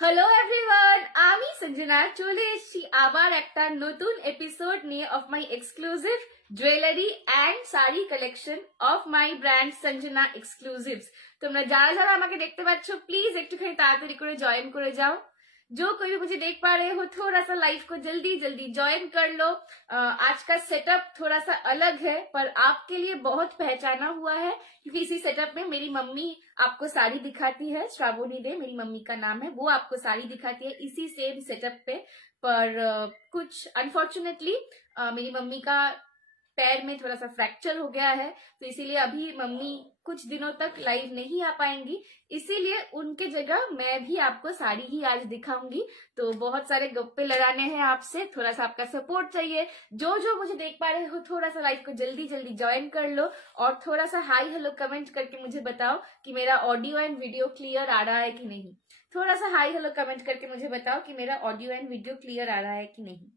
Hello everyone, আমি সঞ্জনা চলে এসেছি আবার একটা নতুন এপিসোড নিয়ে of my exclusive jewellery and sari collection of my brand Sanjana exclusives. তোমরা যারা যারা আমাকে দেখতে পাচ্ছ প্লিজ একটুখানি তাড়াতাড়ি করে জয়েন করে যাও। जो कोई भी मुझे देख पा रहे हो थोड़ा सा लाइव को जल्दी जल्दी ज्वाइन कर लो। आज का सेटअप थोड़ा सा अलग है पर आपके लिए बहुत पहचाना हुआ है क्योंकि इसी सेटअप में मेरी मम्मी आपको साड़ी दिखाती है। श्रावणी दे मेरी मम्मी का नाम है, वो आपको साड़ी दिखाती है इसी सेम सेटअप पे। पर कुछ अनफॉर्चुनेटली मेरी मम्मी का पैर में थोड़ा सा फ्रैक्चर हो गया है, तो इसीलिए अभी मम्मी कुछ दिनों तक लाइव नहीं आ पाएंगी। इसीलिए उनके जगह मैं भी आपको साड़ी ही आज दिखाऊंगी। तो बहुत सारे गप्पे लड़ाने हैं आपसे, थोड़ा सा आपका सपोर्ट चाहिए। जो जो मुझे देख पा रहे हो थोड़ा सा लाइव को जल्दी जल्दी ज्वाइन कर लो और थोड़ा सा हाई हेलो कमेंट करके मुझे बताओ कि मेरा ऑडियो एंड वीडियो क्लियर आ रहा है कि नहीं। थोड़ा सा हाई हेलो कमेंट करके मुझे बताओ कि मेरा ऑडियो एंड वीडियो क्लियर आ रहा है कि नहीं।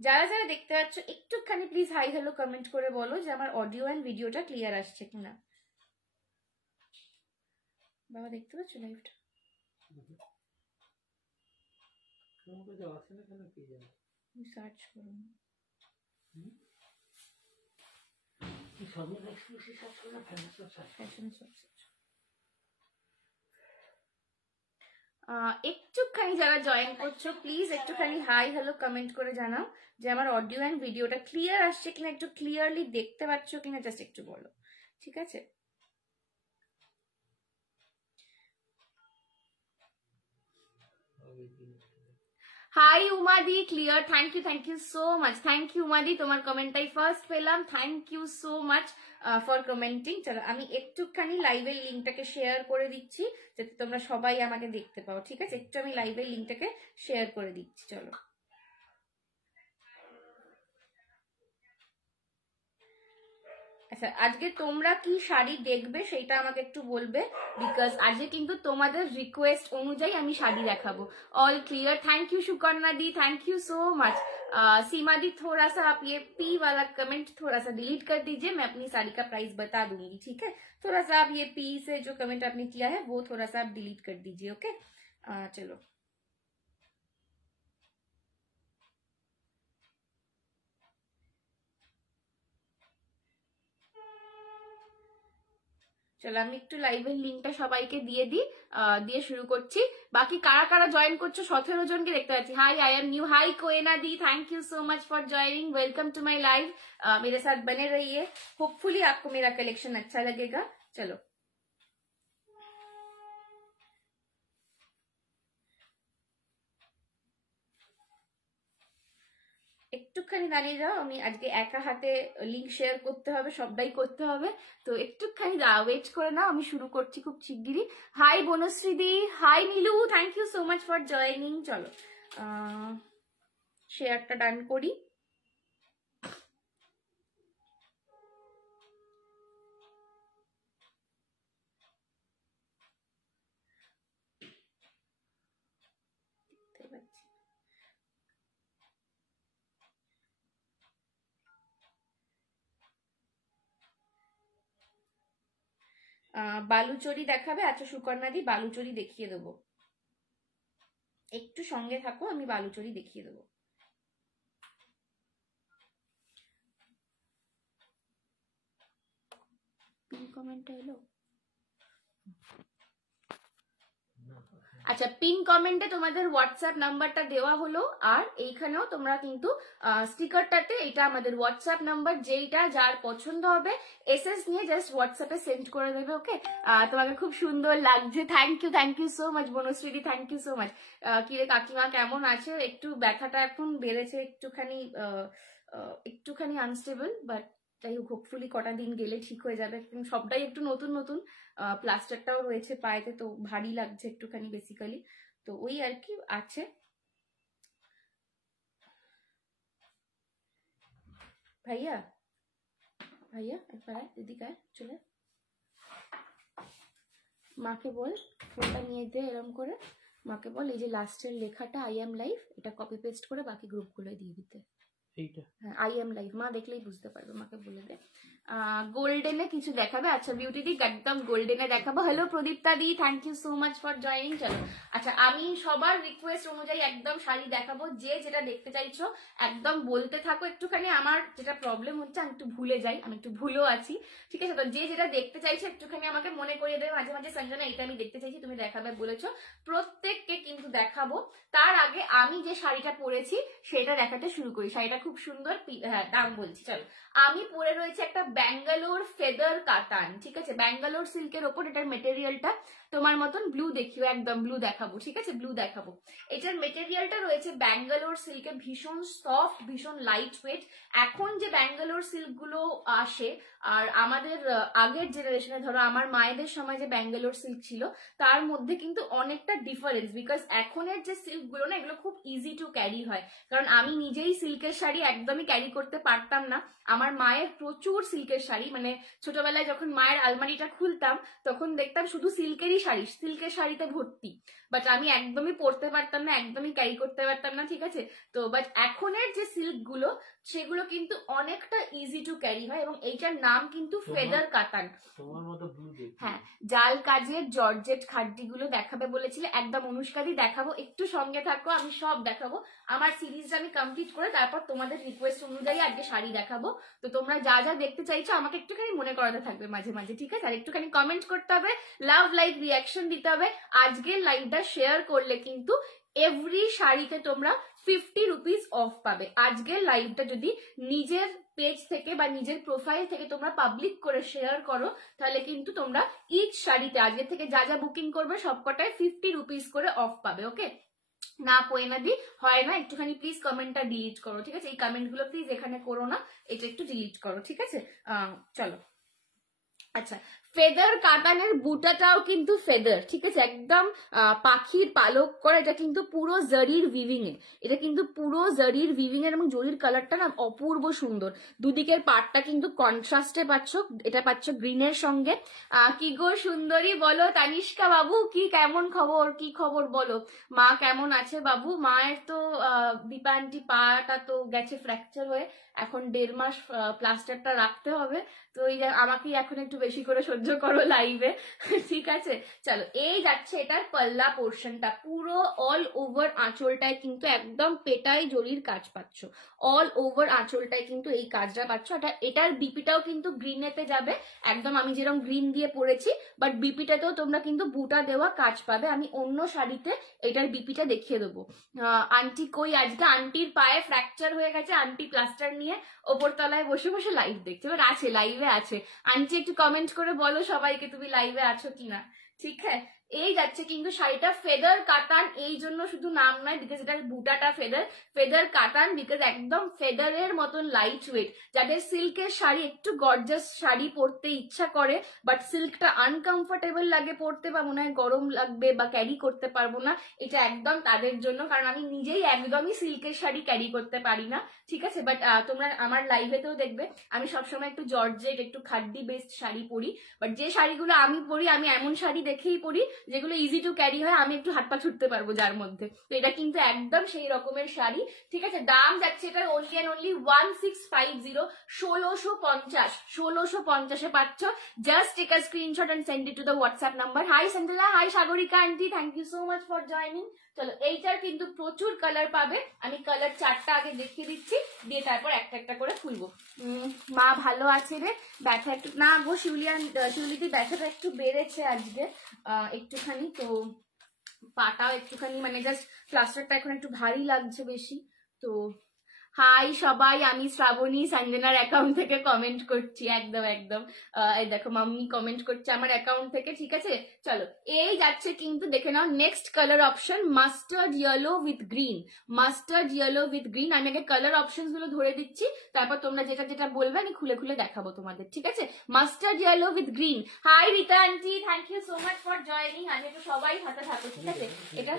যারা যারা দেখতে পাচ্ছ একটুখানি প্লিজ হাই হ্যালো কমেন্ট করে বলো যে আমার অডিও এন্ড ভিডিওটা ক্লিয়ার আসছে কিনা। বাবা দেখতে পাচ্ছ লাইভটা? সার্চ করুন। একটুখানি যারা জয়েন করছো প্লিজ একটুখানি হাই হ্যালো কমেন্ট করে জানাও যে আমার অডিও এন্ড ভিডিওটা ক্লিয়ার আসছে কিনা, একটু ক্লিয়ারলি দেখতে পাচ্ছ কিনা, জাস্ট একটু বলো, ঠিক আছে? হাই উমাদি, clear, thank you so much, thank you উমাদি, তোমার কমেন্টটাই ফার্স্ট পেলাম, thank you so much for commenting. চলো আমি একটুখানি লাইভের লিঙ্কটাকে শেয়ার করে দিচ্ছি যাতে তোমরা সবাই আমাকে দেখতে পাও, ঠিক আছে? একটু আমি লাইভের লিঙ্কটাকে শেয়ার করে দিচ্ছি। চলো আচ্ছা, আজকে তোমরা কি শাড়ি দেখবে সেটা আমাকে একটু বলবে, বিকজ আজকে কিন্তু তোমাদের রিকোয়েস্ট অনুযায়ী আমি শাড়ি দেখাবো। All clear, thank you Sukarna di, thank you so much. Seema di थोड़ा सा आप ये पी वाला कमेंट थोड़ा सा डिलीट कर दीजिए, मैं अपनी साड़ी का प्राइस बता दूंगी, ठीक है? थोड़ा सा आप ये पी से जो कमेंट आपने किया है वो थोड़ा सा आप डिलीट कर दीजिए, ओके? चलो চলো আমি একটু লাইভের লিঙ্কটা সবাইকে দিয়ে দিই, দিয়ে শুরু করছি। বাকি কারা কারা জয়েন করছো 17 জনকে দেখতে পাচ্ছি। Hi I am new, hi Koena di, thank you so much for joining, welcome to my live. मेरे साथ बने रहिए, होपफुली आपको मेरा कलेक्शन अच्छा लगेगा। चलो একটুখানি দাঁড়িয়ে যাও, আমি আজকে একা হাতে লিঙ্ক শেয়ার করতে হবে, সবটাই করতে হবে, তো একটুখানি ওয়েট করে নাও, আমি শুরু করছি খুব শিগগিরই। হাই বনশ্রী দি, hi Nilu, thank you so much for joining. চলো শেয়ারটা ডান করি। বালুচরি দেখাবে? আচ্ছা সুকর্ণা দি বালুচরি দেখিয়ে দেবো, একটু সঙ্গে থাকো, আমি বালুচরি দেখিয়ে দেবো। পিন কমেন্টটা এলো? আচ্ছা পিন কমেন্টে তোমাদের হোয়াটসঅ্যাপ নাম্বারটা দেওয়া হলো, আর এইখানেও তোমরা কিন্তু স্টিকারটাতে এটা আমাদের হোয়াটসঅ্যাপ নাম্বার, যেইটা যার পছন্দ হবে এসএস নিয়ে জাস্ট হোয়াটসঅ্যাপে সেন্ড করে দেবে, ওকে? তোমাকে খুব সুন্দর লাগছে, থ্যাংক ইউ সো মাচ বনশ্রীদি, থ্যাংক ইউ সো মাচ। কিরে কাকিমা কেমন আছে? একটু ব্যথাটা এখন বেড়েছে, একটুখানি আনস্টেবল, বাট যাই হোক হোপফুলি কটা দিন গেলে ঠিক হয়ে যাবে। সবটাই একটু নতুন নতুন, প্লাস্টারটাও রয়েছে পায়েতে, তো ভারী লাগছে একটুখানি বেসিক্যালি, তো ওই আর কি আছে। ভাইয়া ভাইয়া একবার আয়, দিদি কায় চলে, মাকে বল ফোনটা নিয়ে দে, এরম করে মাকে বল এই যে লাস্টের লেখাটা আই এম লাইভ, এটা কপি পেস্ট করে বাকি গ্রুপগুলোয় দিয়ে দিতে। আই এম লাইভ, মা দেখলেই বুঝতে পারবে, মাকে বলে দে। গোল্ডেনে কিছু দেখাবে? আচ্ছা বিউটি দি একদম গোল্ডেনে দেখাবো। হ্যালো প্রদীপ্তা দি, thank you so much for joining. চলো আচ্ছা, আমি সবার রিকোয়েস্ট অনুযায়ী একদম শাড়ি দেখাবো, যে যেটা দেখতে চাইছো একদম বলতে থাকো একটুখানি। আমার যেটা প্রবলেম হচ্ছে আমি একটু ভুলে যাই, আমি একটু ভুলও আছি, ঠিক আছে? তো যে যেটা দেখতে চাইছো একটুখানি আমাকে মনে করিয়ে দেবে মাঝে মাঝে, সঞ্জনা এটা আমি দেখতে চাইছি, তুমি দেখাবে বলেছো, প্রত্যেককে কিন্তু দেখাবো। তার আগে আমি যে শাড়িটা পরেছি সেটা দেখাতে শুরু করি। শাড়িটা খুব সুন্দর, হ্যাঁ দাম বলছি। চলো, আমি পরে রয়েছে একটা ব্যাঙ্গালোর ফেদার কাতান, ঠিক আছে? ব্যাঙ্গালোর সিল্কের ওপর এটার মেটেরিয়ালটা তোমার মতন ব্লু দেখিও, একদম ব্লু দেখাবো, ঠিক আছে? ব্লু দেখাবো। এটার মেটেরিয়ালটা রয়েছে ব্যাঙ্গালোর সিল্কে, ভীষণ সফট, ভীষণ লাইট ওয়েট। এখন যে ব্যাঙ্গালোর সিল্ক গুলো আসে, আর আমাদের আগের জেনারেশনে ধরো আমার মায়েদের সময় যে ব্যাঙ্গালোর সিল্ক ছিল তার মধ্যে কিন্তু অনেকটা ডিফারেন্স, বিকজ এখনের যে সিল্ক গুলো না এগুলো খুব ইজি টু ক্যারি হয়। কারণ আমি নিজেই সিল্কের শাড়ি একদমই ক্যারি করতে পারতাম না। আমার মায়ের প্রচুর সিল্কের শাড়ি, মানে ছোটবেলায় যখন মায়ের আলমারিটা খুলতাম তখন দেখতাম শুধু সিল্কেরই শাড়ি, সিল্কের শাড়িতে ভর্তি, বাট আমি একদমই পরতে পারতাম না, একদমই ক্যারি করতে পারতাম না, ঠিক আছে? তো বাট এখনের যে সিল্ক গুলো সেগুলো কিন্তু অনেকটা ইজি টু ক্যারি হয়, এবং এইটার নাম কিন্তু ফেদার কাতান। হ্যাঁ, জাল কাজের জর্জেট খাড্ডি গুলো দেখাবে বলেছিলে, একদম অনুষ্কাদি দেখাবো, একটু সঙ্গে থাকো, আমি সব দেখাবো। আমার সিরিজটা আমি কমপ্লিট করে তারপর তোমাদের রিকোয়েস্ট অনুযায়ী আজকে শাড়ি দেখাবো। তো তোমরা যা যা দেখতে চাইছো আমাকে একটুখানি মনে করাতে থাকবে মাঝে মাঝে, ঠিক আছে? আর একটুখানি কমেন্ট করতে হবে, লাভ লাইক রিয়াকশন দিতে হবে। আজকের লাইভটা শেয়ার করলে কিন্তু এভরি শাড়িতে তোমরা 50 রুপিস অফ পাবে। আজকের লাইভটা যদি নিজের পেজ থেকে বা নিজের প্রোফাইল থেকে তোমরা পাবলিক করে শেয়ার করো তাহলে কিন্তু তোমরা ইচ শাড়িতে আজকে থেকে যা যা বুকিং করবে সবকটায় 50 রুপিস করে অফ পাবে। ওকে, না পোয়েনা দি হয় না, একটুখানি প্লিজ কমেন্টটা ডিলিট করো, ঠিক আছে? এই কমেন্ট গুলো প্লিজ এখানে করো না, এটা একটু ডিলিট করো, ঠিক আছে? চলো আচ্ছা, ফেদার কাতানের বুটাটাও কিন্তু ফেদার, ঠিক আছে? একদম পাখির পালক করা, এটা কিন্তু পুরো জরির উইভিং এ, এটা কিন্তু পুরো জরির উইভিং এর, এবং জরির কালারটা না অপূর্ব সুন্দর। দুদিকের পাটটা কিন্তু কন্ট্রাস্টে পাচ্ছ, এটা পাচ্ছ গ্রিনের সঙ্গে। কি গো সুন্দরী বলো, তানিষ্কা বাবু কি কেমন খবর, কি খবর বলো? মা কেমন আছে বাবু? মায়ের তো দীপা আন্টি পাটা তো গেছে ফ্র্যাকচার হয়ে, এখন 1.5 মাস প্লাস্টারটা রাখতে হবে। তো এই আমাকেই এখন একটু বেশি করে সহ্য করো লাইভে, ঠিক আছে? চলো, এই যাচ্ছে এটার পাল্লা পোর্শনটা, পুরো অল ওভার আঁচলটায় কিন্তু একদম পেটাই জরির কাজ পাচ্ছ, অল ওভার আঁচলটায় কিন্তু এই কাজটা পাচ্ছ। এটার বিপিটাও কিন্তু গ্রিনেতে যাবে, একদম আমি যেরকম গ্রিন দিয়ে পরেছি, বাট বিপিটাতেও তোমরা কিন্তু বুটা দেওয়া কাজ পাবে। আমি অন্য শাড়িতে এটার বিপিটা দেখিয়ে দেবো। আন্টি কই আজকে? আন্টির পায়ে ফ্র্যাকচার হয়ে গেছে, আন্টি প্লাস্টার নিয়ে ওপর তলায় বসে বসে লাইভ দেখছে, এবার আছে লাইভে আছে। আন্টি একটু কমেন্ট করে বলো সবাইকে তুমি লাইভে আছো কিনা, ঠিক আছে? এই যাচ্ছে কিন্তু শাড়িটা ফেদার কাতান, এই জন্য শুধু নাম নয়, বিকজ এটার বুটাটা ফেদার, ফেদার কাতান, বিকজ একদম ফেদারের মতন লাইট ওয়েট। যাদের সিল্কের শাড়ি, একটু গর্জাস শাড়ি পরতে ইচ্ছা করে বাট সিল্কটা আনকমফোর্টেবল লাগে পরতে, বা মনে হয় গরম লাগবে বা ক্যারি করতে পারবো না, এটা একদম তাদের জন্য। কারণ আমি নিজেই একদমই সিল্কের শাড়ি ক্যারি করতে পারি না, ঠিক আছে? বাট তোমরা আমার লাইভেতেও দেখবে আমি সবসময় একটু জর্জেট, একটু খাড্ডি বেসড শাড়ি পরি, বাট যে শাড়িগুলো আমি পরি আমি এমন শাড়ি দেখেই পরি যেগুলো ইজি টু ক্যারি হয়, আমি একটু হাত পা ছুটতে পারবো যার মধ্যে। তো এটা কিন্তু একদম সেই রকমের শাড়ি, ঠিক আছে? দাম যাচ্ছে এটার অনলি অ্যান্ড অনলি 1650, 1650, 1650-এ পাচ্ছ। Just take a screenshot and send it to the WhatsApp number. Hi Sanjana, hi Sagarika aunty, thank you so much for joining. চলো, এইটার কিন্তু প্রচুর কালার পাবে, আমি কালার 4টা আগে দেখিয়ে দিচ্ছি, দিয়ে তারপর একটা একটা করে খুলবো। মা ভালো আছে রে? ব্যথা একটু না গো শিউলিদি, ব্যথাটা একটু বেড়েছে আজকে একটুখানি, তো পাটাও একটুখানি মানে জাস্ট প্লাস্টারটা এখন একটু ভারী লাগছে বেশি। তো হাই সবাই, আমি শ্রাবণী সঞ্জনার অ্যাকাউন্ট থেকে কমেন্ট করছি, একদম একদম। এই দেখো মাম্মি কমেন্ট করছে আমার অ্যাকাউন্ট থেকে, ঠিক আছে? চলো, এই যাচ্ছে কিন্তু দেখে নাও next colour option, mustard yellow with green, mustard yellow with green. আমি আগে কালার অপশন গুলো ধরে দিচ্ছি, তারপর তোমরা যেটা যেটা বলবে আমি খুলে খুলে দেখাবো তোমাদের, ঠিক আছে? Mustard yellow with green. Hi Rita aunty, thank you so much for joining. আমি একটু সবাই হাতে থাকো, ঠিক আছে? এটা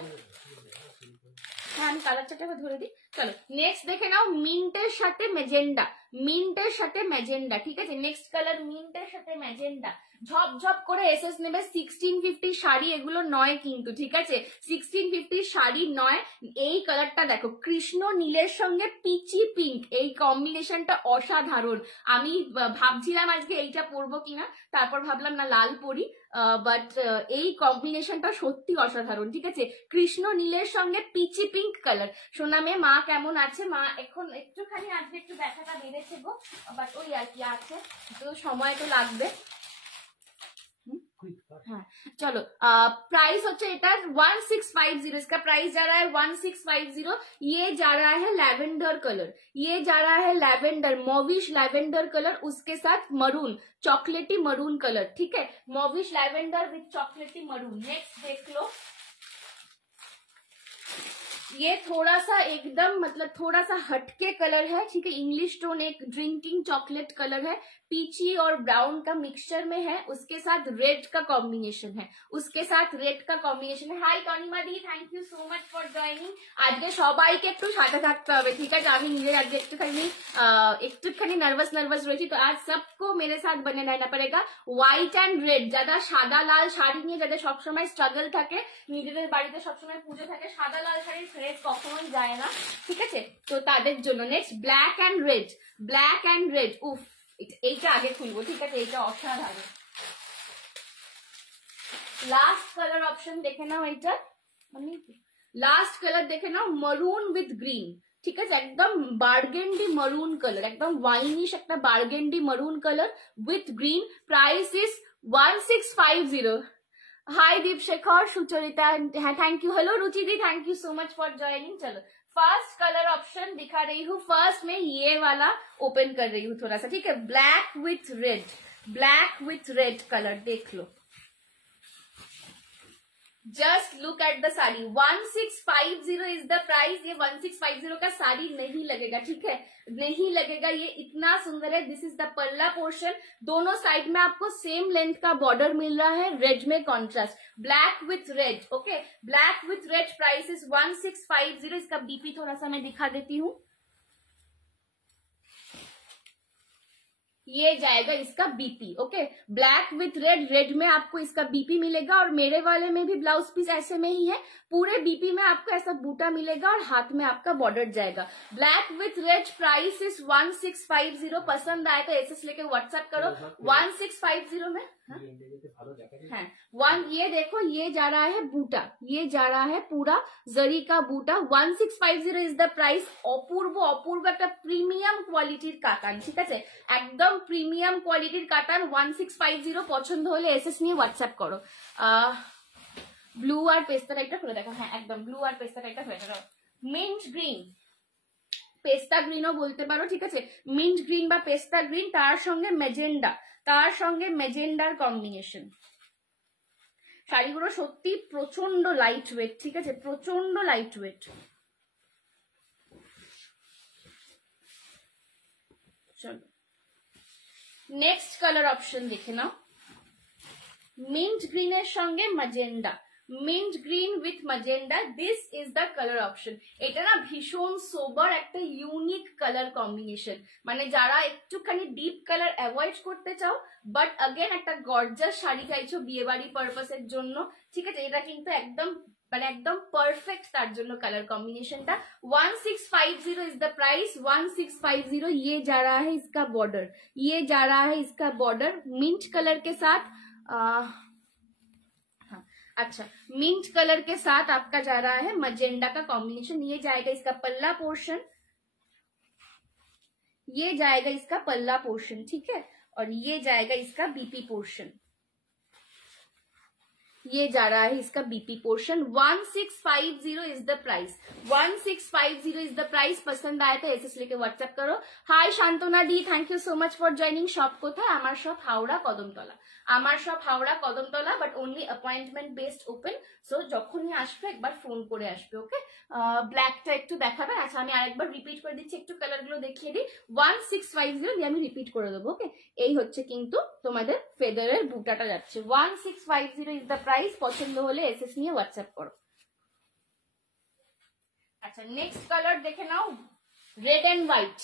হ্যাঁ আমি কালার চার্টটা ধরে দিই। চলো নেক্সট দেখে নাও, মিন্টের সাথে মেজেন্ডা, মিন্টের সাথে মেজেন্ডা, ঠিক আছে। নেক্সট কালার মিন্টের সাথে মেজেন্ডা, ঝপঝপ করে এসএস নেবে। 1650 শাড়ি এগুলো নয় কিন্তু, ঠিক আছে, 1650 শাড়ি নয়। এই কালারটা দেখো, কৃষ্ণ নীলের সঙ্গে পিচি পিঙ্ক, এই কম্বিনেশনটা অসাধারণ। আমি ভাবছিলাম আজকে এইটা পরবো কিনা, তারপর ভাবলাম না লাল পরি, বাট এই কম্বিনেশনটা সত্যি অসাধারণ, ঠিক আছে। কৃষ্ণ নীলের সঙ্গে পিচি পিঙ্ক কালার। সোনামে মা কেমন আছে? মা এখন একটুখানি আজকে একটু ব্যথাটা বেড়েছে গো, বাট ওই আর কি আছে, তো সময় তো লাগবে। हाँ चलो, प्राइस होचे एटार 1650, इसका प्राइस जा रहा है 1650। ये जा रहा है लैवेंडर कलर, ये जा रहा है लैवेंडर, मॉविश लैवेंडर कलर, उसके साथ मरून, चॉकलेटी मरून कलर, ठीक है, मॉविश लैवेंडर विथ चॉकलेटी मरून। नेक्स्ट देख लो, ये थोड़ा सा एकदम मतलब थोड़ा सा हटके कलर है, ठीक है, इंग्लिश टोन, एक ड्रिंकिंग चॉकलेट कलर है, पीची और ब्राउन का मिक्सचर में है, उसके साथ रेड का कॉम्बिनेशन है, उसके साथ रेड का कॉम्बिनेशन है। Hi Kanima di, thank you so much for joining. आज के সবাইকে একটু সাথে থাকতে হবে, ঠিক আছে, আমি নিজে আজকে একটুখানি নার্ভাস রয়েছি, তো আজ सबको मेरे साथ बने रहना पड़ेगा। হোয়াইট এন্ড রেড, যারা সাদা লাল শাড়ি নিয়ে যাদের সবসময় স্ট্রাগল থাকে, নিজেদের বাড়িতে সবসময় পুজো থাকে, সাদা লাল শাড়ির রেড কখনোই যায় না, ঠিক আছে, তো তাদের জন্য। Next black and red, black and red, উফ এইটা আগে খুলবো, ঠিক আছে, এইটা অসাধারণ। লাস্ট কালার অপশন দেখে নাও, এইটা লাস্ট কালার দেখে নাও, মরুন উইথ গ্রিন, ঠিক আছে, একদম বার্গেন্ডি মরুন কালার, একদম ওয়াইনিশ একটা burgundy maroon colour with green. Price is 1650। Hi Deep Shekhar, Sucharita, thank you, hello Ruchi the, thank you so much for joining. चलो first colour option दिखा रही हूँ, फर्स्ट में ये वाला ओपन कर रही हूँ थोड़ा सा, ठीक है, black with red, black with red colour, देख लो, just look at the sari. 1650 is the price. ये 1650 का साड़ी नहीं लगेगा, ठीक है, नहीं लगेगा, ये इतना सुंदर है। दिस इज द पल्ला पोर्शन, दोनों साइड में आपको सेम लेंथ का बॉर्डर मिल रहा है, रेड में contrast, black with red, okay, black with red. Price is 1650। इसका बीपी थोड़ा सा मैं दिखा देती हूँ, ये जाएगा इसका BP, okay, black with red, red में आपको इसका बीपी मिलेगा, और मेरे वाले में भी ब्लाउज पीस ऐसे में ही है, पूरे बीपी में आपको ऐसा बूटा मिलेगा और हाथ में आपका बॉर्डर जाएगा। Black with red, price is 1650। पसंद आए तो एसएस लेके व्हाट्सएप करो 1650 में। हाँ, ये देखो, ये जा रहा है बूटा, ये जा रहा है पूरा जरी का बूटा। 1650 इज द प्राइस। অপূর্ব অপূর্ব একটা প্রিমিয়াম কোয়ালিটির কাতান, ঠিক আছে, একদম প্রিমিয়াম কোয়ালিটির কাতান। 1650 পছন্দ হলে এসএস নিয়ে হোয়াটসঅ্যাপ করো। ব্লু আর পেস্তা টাইপটা খুলে দেখো, হ্যাঁ একদম ব্লু আর পেস্তা টাইপটা খুলে দেখো। মিন্ট গ্রিন, পেস্তা গ্রিনও বলতে পারো, ঠিক আছে, মিন্ট গ্রিন বা পেস্তা গ্রিন, তার সঙ্গে মেজেন্ডা, তার সঙ্গে মেজেন্ডার কম্বিনেশন। শাড়িগুলো সত্যি প্রচন্ড লাইট ওয়েট, ঠিক আছে, প্রচন্ড লাইট ওয়েট। চলো নেক্সট কালার অপশন দেখে নাও, মিন্ট গ্রিনের সঙ্গে magenta, mint green with magenta, this is the colour option. এটা না ভীষণ সোবার একটা ইউনিক কালার কম্বিনেশন, মানে যারা একটুখানি ডিপ কালার অ্যাভয়েড করতে চাও বাট अगेन একটা গর্জাস শাড়ি চাইছো বিয়ে বাড়ি পারপাসের জন্য, ঠিক আছে, এটা কিন্তু একদম মানে একদম परफेक्ट তার জন্য কালার কম্বিনেশনটা। 1650 इज द प्राइस, 1650। ये जा रहा है इसका बॉर्डर, ये जा रहा है इसका बॉर्डर मिंट कलर के साथ, हाँ अच्छा, मिंट कलर के साथ आपका जा रहा है मजेंडा का कॉम्बिनेशन। ये जाएगा इसका पल्ला पोर्शन, ये जाएगा इसका पल्ला पोर्शन, ठीक है, और ये जाएगा इसका बीपी पोर्शन, ये जा रहा है इसका BP portion. 1650 is the price, 1650 is the price. पसंद आया तो एसएस लेके व्हाट्सएप करो। Hi Shantana di, thank you so much for joining. Shop কোথায়? আমার শপ হাওড়া কদমতলা, আমার shop Howrah Kadamtala, but only appointment based open, so যখনই আসবে একবার ফোন করে আসবে, ওকে। ব্ল্যাকটা একটু দেখাবে, আচ্ছা আমি আরেকবার রিপিট করে দিচ্ছি, একটু কালারগুলো দেখিয়ে দিই। 1650 দিয়ে আমি রিপিট করে দেবো, ওকে। এই হচ্ছে কিন্তু তোমাদের ফেদারের বুটাটা যাচ্ছে, 1650 ইজ দ্য প্রাইস। পছন্দ হলে এসএস নিয়ে হোয়াটসঅ্যাপ করো। আচ্ছা আচ্ছা নেক্সট কালার দেখে নাও, red and white.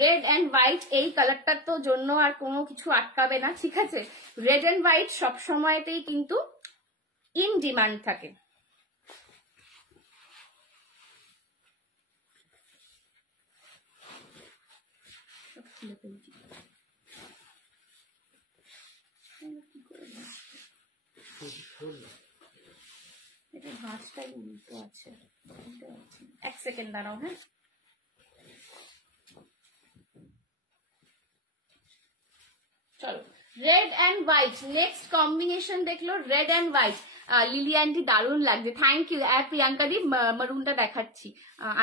Red and white এই কালারটার তো জন্য আর কোনো কিছু আটকাবে না, ঠিক আছে। রেড অ্যান্ড হোয়াইট সব সময়তেই কিন্তু ইন ডিমান্ড থাকে। এটা ভাঁজটাই উল্টো আছে, এক সেকেন্ড দাঁড়াও। হ্যাঁ চলো, red and white next combination দেখলো, red and white. Lily aunty দারুণ লাগছে, থ্যাংক ইউ। প্রিয়াঙ্কা দি মারুনটা দেখাচ্ছি,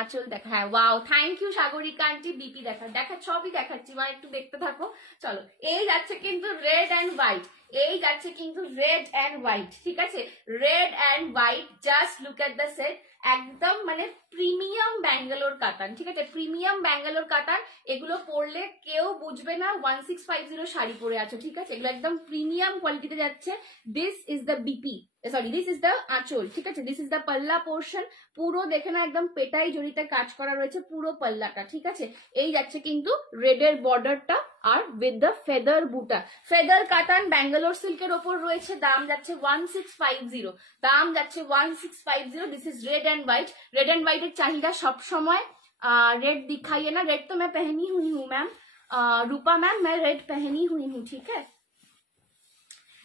আঁচল দেখা, হ্যাঁ wow thank you. Sagarika aunty BP দেখা সবই দেখাচ্ছি, মানে একটু দেখতে থাকো। চলো এই যাচ্ছে কিন্তু রেড অ্যান্ড হোয়াইট, এই যাচ্ছে কিন্তু রেড অ্যান্ড হোয়াইট, ঠিক আছে। Red and white, just look at the set, একদম মানে প্রিমিয়াম ব্যাঙ্গালোর কাতান, ঠিক আছে। প্রিমিয়াম ব্যাঙ্গালোর কাতান, এগুলো পরলে কেউ বুঝবে না 1650 শাড়ি পরে আছো, ঠিক আছে। এগুলো একদম প্রিমিয়াম কোয়ালিটিতে যাচ্ছে। This is the BP, sorry this is the আঁচল, ঠিক আছে। দিস ইজ দ্য পাল্লা পোর্শন, পুরো দেখে না একদম পেটাই জড়িতে কাজ করা রয়েছে পুরো পাল্লাটা, ঠিক আছে। এই যাচ্ছে কিন্তু রেডের বর্ডারটা আর উইথ দ্য ফেদার বুটা। ফেদার কাতান ব্যাঙ্গালোর সিল্কের ওপর রয়েছে, দাম যাচ্ছে 1650, দাম যাচ্ছে 1650। This is red and white. Red and white चाहिए सब समय, रेड दिखाइए ना, रेड तो मैं पहनी हुई हूँ मैम, रूपा मैम मैं रेड पहनी हुई हूँ, ठीक है।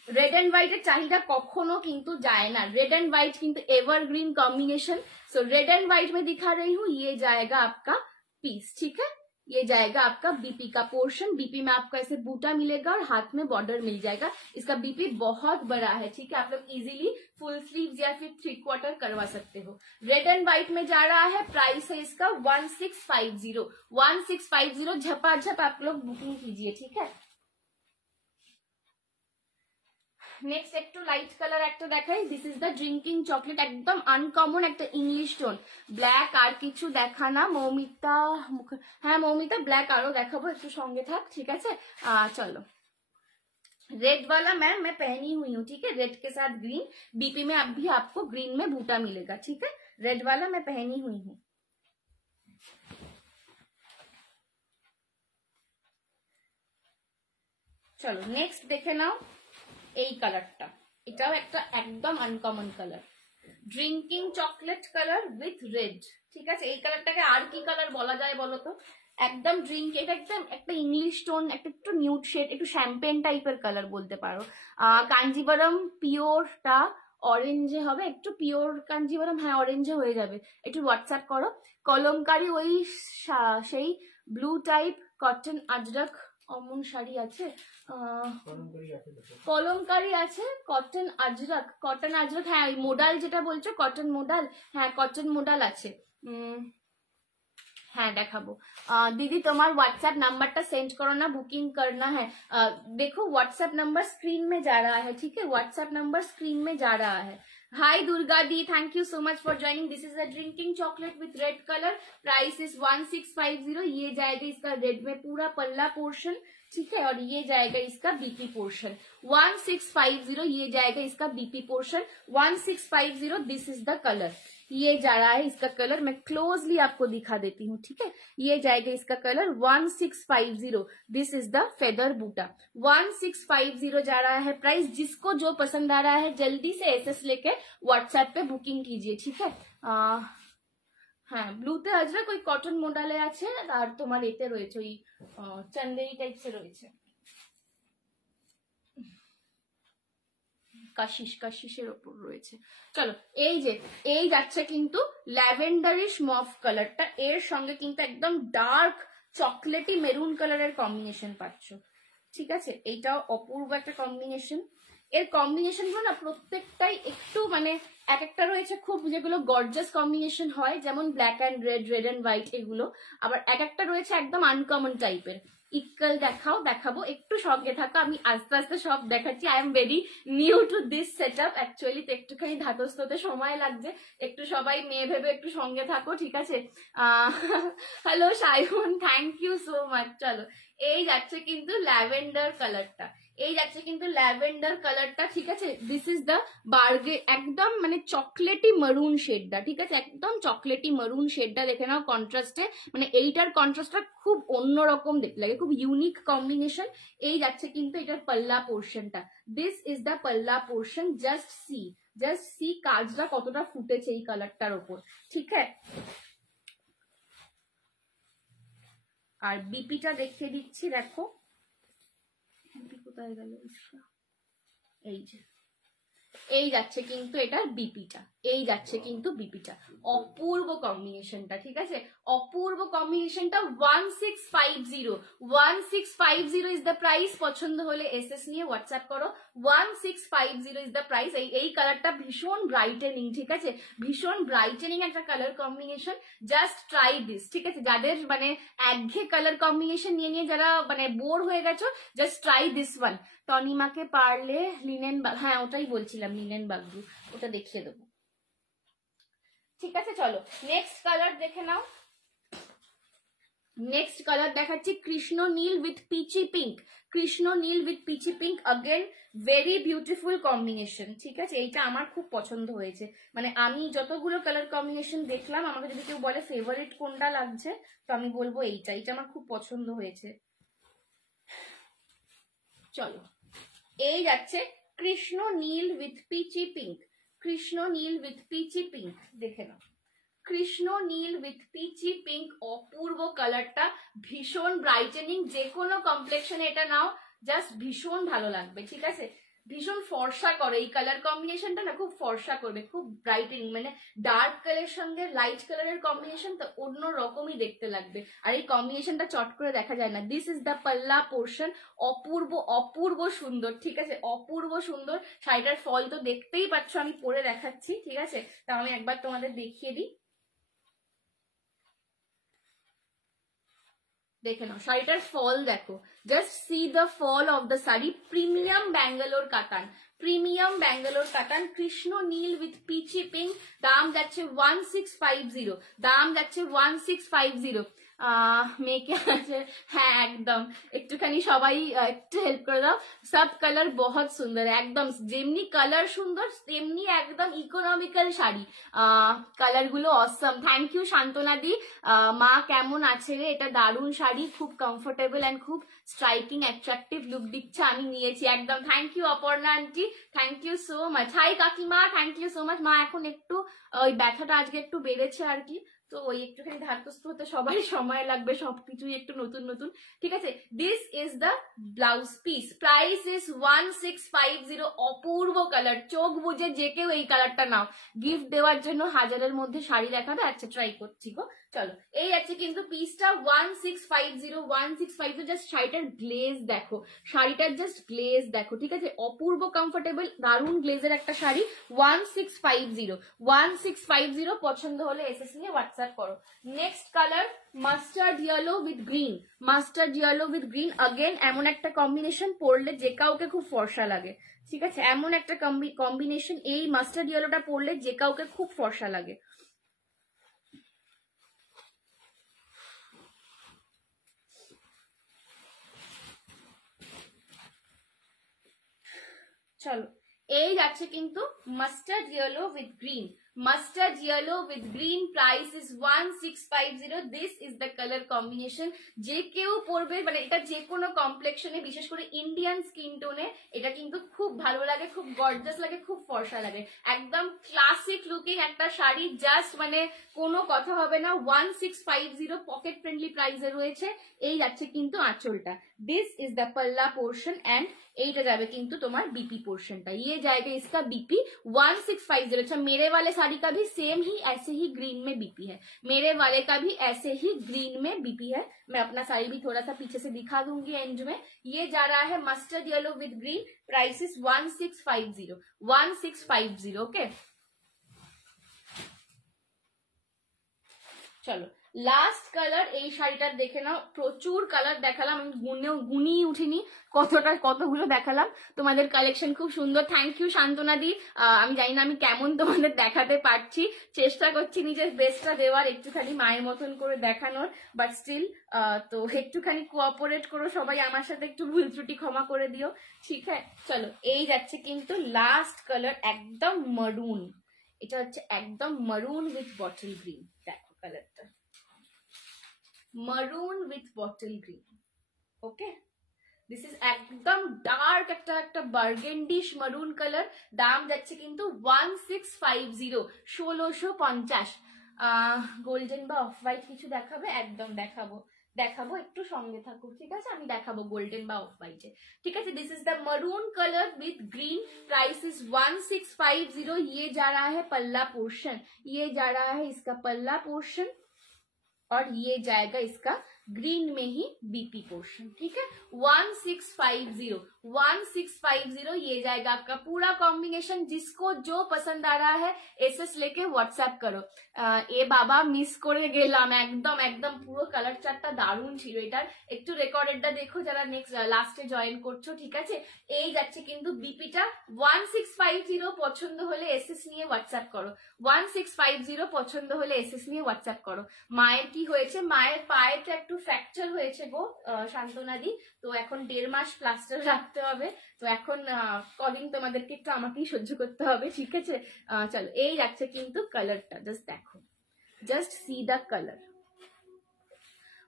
रेड एंड व्हाइट चाहिए कखनो किंतु जाए ना, रेड एंड व्हाइट किंतु evergreen combination. So red and white में दिखा रही हूँ, ये जाएगा आपका पीस, ठीक है। ये जाएगा आपका बीपी का पोर्शन, बीपी में आपको ऐसे बूटा मिलेगा और हाथ में बॉर्डर मिल जाएगा। इसका बीपी बहुत बड़ा है, ठीक है। आप लोग इजीली फुल स्लीव्स या फिर 3/4 करवा सकते हो। रेड एंड व्हाइट में जा रहा है, प्राइस है इसका 1650, 1650। झपाझप आप लोग बुकिंग कीजिए, ठीक है। नेक्स्ट एक लाइट कलर एक देखाई, this is the drinking chocolate, एकदम अनकमन एक इंग्लिश टोन, ब्लैक और किछु देखा ना मौमिता, हाँ मौमिता ब्लैक आरो देखाबो, एकटू संगे थाक, ठीक है। चलो रेड वाला मैम मैं पहनी हुई हूँ, ठीक है। रेड के साथ ग्रीन, बीपी में अब भी आपको ग्रीन में बूटा मिलेगा, ठीक है। रेड वाला मैं पहनी हुई हूँ। चलो नेक्स्ट देखे नाओ এই কালারটা, এটাও একটা একদম uncommon colour, drinking chocolate colour with red, ঠিক আছে। এই কালারটাকে আর কি কালার বলা যায় বলো তো, একদম ড্রিঙ্ক, এটা একদম একটা ইংলিশ টোন, একটা একটু নিউড শেড, একটু শ্যাম্পেন টাইপের কালার বলতে পারো। কাঞ্জিবরম পিওরটা অরেঞ্জে হবে, একটু পিওর কাঞ্জিবরম, হ্যাঁ অরেঞ্জে হয়ে যাবে, একটু হোয়াটসঅ্যাপ করো। কলমকারি ওই সেই ব্লু টাইপ কটন আজরক অমন শাড়ি আছে, কলমকারি আছে, কটন আজরক, কটন আজরক, হ্যাঁ ওই মোডাল যেটা বলছো কটন মোডাল, হ্যাঁ কটন মোডাল আছে। হ্যাঁ দেখাবো। दीदी तुम्हारा व्हाट्सएप नंबर टा सेंड करो ना, बुकिंग करना है। देखो व्हाट्सएप नंबर स्क्रीन में जा रहा है, ठीक है। व्हाट्सएप नंबर स्क्रीन में जा रहा है। Hi Durga di, thank you so much for joining. This is a drinking chocolate with red colour, price is 1650। ये जाएगा इसका रेड में पूरा पल्ला पोर्शन, ठीक है। और ये जाएगा इसका बीपी पोर्शन 1650, ये जाएगा इसका BP portion 1650। This is the colour, ये जा रहा है इसका कलर, मैं क्लोजली आपको दिखा देती हूँ, ठीक है। ये जाएगा इसका colour 1650। This is the feather बूटा, 1650 जा रहा है प्राइस। जिसको जो पसंद आ रहा है जल्दी से एसएस लेके व्हाट्सएप पे बुकिंग कीजिए, ठीक है। हाँ ব্লুতে আজরা कोई কটন মডেলে আছে, আর তোমার এতে রয়েছে ওই চান্দেরি টাইপসের রয়েছে, কাশিশের ওপর রয়েছে। চলো এই যাচ্ছে কিন্তু ল্যাভেন্ডারিশ মফ কালারটা, এর সঙ্গে কিন্তু একদম ডার্ক চকলেটি মেরুন কালারের কম্বিনেশন পাচ্ছ, ঠিক আছে। এইটাও অপূর্ব একটা কম্বিনেশন। এর কম্বিনেশন গুলো না প্রত্যেকটাই একটু মানে এক একটা রয়েছে খুব, যেগুলো গর্জাস কম্বিনেশন হয় যেমন black and red, red and white এগুলো, আবার এক একটা রয়েছে একদম আনকমন টাইপের। ইকুয়াল দেখাবো, একটু সঙ্গে থাকো, আমি আস্তে আস্তে সব দেখাচ্ছি। I am very new to this set up actually, তো একটুখানি ধাতস্থ হতে সময় লাগছে, একটু সবাই মেয়ে ভেবে একটু সঙ্গে থাকো, ঠিক আছে। Hello Simon, thank you so much. চলো এই যাচ্ছে কিন্তু ল্যাভেন্ডার কালারটা, এই যাচ্ছে কিন্তু ল্যাভেন্ডার কালারটা, ঠিক আছে। দিস ইজ দ্য বার্গে, একদম মানে চকলেটি মারুন শেডটা, ঠিক আছে, একদম চকলেটি মারুন শেডটা দেখে নাও কন্ট্রাস্টে, মানে এইটার কন্ট্রাস্টটা খুব অন্যরকম দেখতে লাগে, খুব ইউনিক কম্বিনেশন। এই যাচ্ছে কিন্তু এটার পাল্লা পোর্শনটা, দিস ইজ দ্য পাল্লা পোর্শন। জাস্ট সি কাজটা কতটা ফুটেছে এই কালারটার ওপর, ঠিক আছে। আর বিপিটা দেখিয়ে দিচ্ছি, দেখো বিপি কোথায় গেল, এই যে এই যাচ্ছে কিন্তু এটার বিপিটা, এই যাচ্ছে কিন্তু বিপিটা, অপূর্ব কম্বিনেশনটা, ঠিক আছে, অপূর্ব কম্বিনেশনটা। 1650 ইজ দ্য প্রাইস। পছন্দ হলে এসএস নিয়ে হোয়াটসঅ্যাপ করো। 1650 ইজ দ্য প্রাইস। এই কালারটা ভীষণ ব্রাইটেনিং, ঠিক আছে, ভীষণ ব্রাইটেনিং একটা colour combination. Just try this, ঠিক আছে, যাদের মানে একঘেয়ে কালার কম্বিনেশন নিয়ে নিয়ে যারা মানে বোর হয়ে গেছো, জাস্ট ট্রাই দিস ওয়ান। তনিমাকে পারলে লিনেন, হ্যাঁ ওটাই বলছিলাম, লিনেন বাগরু, ওটা দেখিয়ে দেবো, ঠিক আছে। চলো নেক্সট কালার দেখে নাও। নেক্সট কালার দেখাচ্ছি কৃষ্ণ নীল উইথ পিচি পিঙ্ক। কৃষ্ণ নীল with peachy pink, again very beautiful combination, ঠিক আছে। এইটা আমার খুব পছন্দ হয়েছে, মানে আমি যতগুলো কালার কম্বিনেশন দেখলাম, আমাকে যদি কেউ বলে ফেভারিট কোনটা লাগছে, তো আমি বলবো এইটা, এইটা আমার খুব পছন্দ হয়েছে। চলো এই যাচ্ছে কৃষ্ণ নীল উইথ পিচি পিঙ্ক, কৃষ্ণ নীল উইথ পিচি পিঙ্ক, দেখে নাও কৃষ্ণ নীল উইথ পিচি পিঙ্ক, অপূর্ব কালারটা, ভীষণ ব্রাইটেনিং, যে কোনো কমপ্লেক্সনে এটা নাও জাস্ট ভীষণ ভালো লাগবে, ঠিক আছে, ভীষণ ফর্সা করে এই কালার কম্বিনেশনটা না, খুব ফর্সা করবে, খুব ব্রাইটেনিং, মানে ডার্ক কালারের সঙ্গে লাইট কালারের কম্বিনেশন তো অন্য রকমই দেখতে লাগবে, আর এই কম্বিনেশনটা চট করে দেখা যায় না। দিস ইজ দ্য পাল্লা পোর্শন, অপূর্ব অপূর্ব সুন্দর, ঠিক আছে, অপূর্ব সুন্দর। শাড়িটার ফল তো দেখতেই পাচ্ছ, আমি পরে দেখাচ্ছি, ঠিক আছে, তা আমি একবার তোমাদের দেখিয়ে দিই, দেখে নাও শাড়িটার ফল দেখো, just see the fall of the sari. Premium Bangalore Katan, premium Bangalore Katan, কৃষ্ণ নীল উইথ পিচি পিঙ্ক, দাম যাচ্ছে 1650, দাম যাচ্ছে 1650। মেয়েকে আছে, হ্যাঁ একদম, একটুখানি সবাই একটু হেল্প করে দাও। সব কালার বহুত সুন্দর, একদম যেমনি কালার সুন্দর তেমনি একদম ইকোনমিক্যাল শাড়ি, কালার গুলো অসম। থ্যাংক ইউ শান্তনা দি। মা কেমন আছে রে, এটা দারুণ শাড়ি, খুব কমফোর্টেবল অ্যান্ড খুব স্ট্রাইকিং অ্যাট্রাকটিভ লুক দিচ্ছে, আমি নিয়েছি একদম। Thank you Aparna aunty, thank you so much. হাই কাকিমা, থ্যাংক ইউ সো মাচ। মা এখন একটু ওই ব্যথাটা আজকে একটু বেড়েছে আর কি, তো ওই একটুখানি ধারতস্থ হতে সবাই সময় লাগবে, সবকিছুই একটু নতুন নতুন, ঠিক আছে। This is the blouse piece, price is 1650, Apurba colour, চোখ বুঝে যে কেউ এই কালারটা নাও, গিফট দেওয়ার জন্য হাজারের মধ্যে শাড়ি দেখাবে। আচ্ছা ট্রাই করছি গো, চলো এই আছে কিন্তু পিসটা 1650, জাস্ট শাড়িটার গ্লেজ দেখো, শাড়িটার জাস্ট গ্লেজ দেখো, ঠিক আছে, অপূর্ব কমফোর্টেবল দারুণ গ্লেজের একটা শাড়ি। 1650, পছন্দ হলে এসএস নিয়ে হোয়াটসঅ্যাপ করো। Next colour mustard yellow with green, mustard yellow with green, again এমন একটা কম্বিনেশন পরলে যে কাউকে খুব ফর্সা লাগে, ঠিক আছে, এমন একটা কম্বিনেশন, এই মাস্টার্ড ইয়েলোটা পরলে যে কাউকে খুব ফর্সা লাগে। চলো এই যাচ্ছে কিন্তু mustard yellow with green, mustard yellow with green, price is 1650। This is the colour combination, যে কেউ পরবে, মানে এটা যে কোনো কমপ্লেক্সনে, বিশেষ করে ইন্ডিয়ান স্কিন টোনে এটা কিন্তু খুব ভালো লাগে, খুব গর্জাস লাগে, খুব ফর্সা লাগে, একদম ক্লাসিক লুকিং একটা শাড়ি, জাস্ট মানে কোনো কথা হবে না। 1650 পকেট ফ্রেন্ডলি প্রাইসে রয়েছে। এই যাচ্ছে কিন্তু আঁচলটা, দিস ইজ দ্য পাল্লা পোর্শন অ্যান্ড এইটা যাবে কিন্তু তোমার बीपी पोर्शनটা, ये जाएगा इसका बीपी 1650। अच्छा मेरे वाले साड़ी का भी सेम ही ऐसे ही ग्रीन में बीपी है, मेरे वाले का भी ऐसे ही ग्रीन में बीपी है। मैं अपना साड़ी भी थोड़ा सा पीछे से दिखा दूंगी एंड में। ये जा रहा है mustard yellow with green, price is 1650, okay. চলো লাস্ট কালার, এই শাড়িটা দেখে নাও। প্রচুর কালার দেখালাম, আমি গুনিয়ে উঠিনি কতগুলো দেখালাম। তোমাদের কালেকশন খুব সুন্দর। থ্যাংক ইউ শান্তনা দি। আমি জানি না আমি কেমন তোমাদের দেখাতে পারছি, চেষ্টা করছি নিজের বেস্টটা দেওয়ার, একটুখানি মায়ের মতন করে দেখানোর, বাট স্টিল তো একটুখানি কোঅপারেট করো সবাই আমার সাথে, একটু ভুল ত্রুটি ক্ষমা করে দিও, ঠিক আছে? চলো এই যাচ্ছে কিন্তু লাস্ট কালার, একদম মারুন। এটা হচ্ছে একদম মারুন উইথ বটল গ্রিন। দেখো কালারটা, maroon with bottle green. Okay, this is একদম ডার্ক একটা বার্গেন্ডিশ মারুন কালার। দাম যাচ্ছে কিন্তু 1650, 1650। গোল্ডেন বা অফ হোয়াইট কিছু দেখাবে? একদম দেখাবো, একটু সঙ্গে থাকো, ঠিক আছে? আমি দেখাবো গোল্ডেন বা অফ হোয়াইটে, ঠিক আছে? This is the maroon colour with green, price is 1650। ये जा रहा है पल्ला पोर्शन, ये जा रहा है इसका पल्ला पोर्शन, और ये जाएगा इसका ग्रीन में ही बीपी पोर्शन, ठीक है? 1650 ये जाएगा आपका पूरा कॉम्बिनेशन। जिसको जो पसंद आ रहा है एसएस लेके व्हाट्सएप करो। ए बाबा मिस करे गेलाम, एकदम পুরো কালার চার্টটা দারুণ ছিল। এটার একটু রেকর্ডেডটা দেখো যারা নেক্সট লাস্টে জয়েন করছো, ঠিক আছে? এই যাচ্ছে কিন্তু বিপিটা 1650। পছন্দ হলে এসএস নিয়ে হোয়াটসঅ্যাপ করো, 1650 পছন্দ হলে এসএস নিয়ে হোয়াটসঅ্যাপ করো। মায়ের কি হয়েছে? মায়ের পায়েতে একটু ফ্র্যাকচার হয়েছে গো শান্তনা দি, তো এখন 1.5 মাস প্লাস্টার রাখতে হবে। তো এখন কদিন তোমাদেরকে একটু আমাকেই সহ্য করতে হবে, ঠিক আছে? চলো এই যাচ্ছে কিন্তু কালারটা, জাস্ট দেখো, জাস্ট সি দ্য কালার।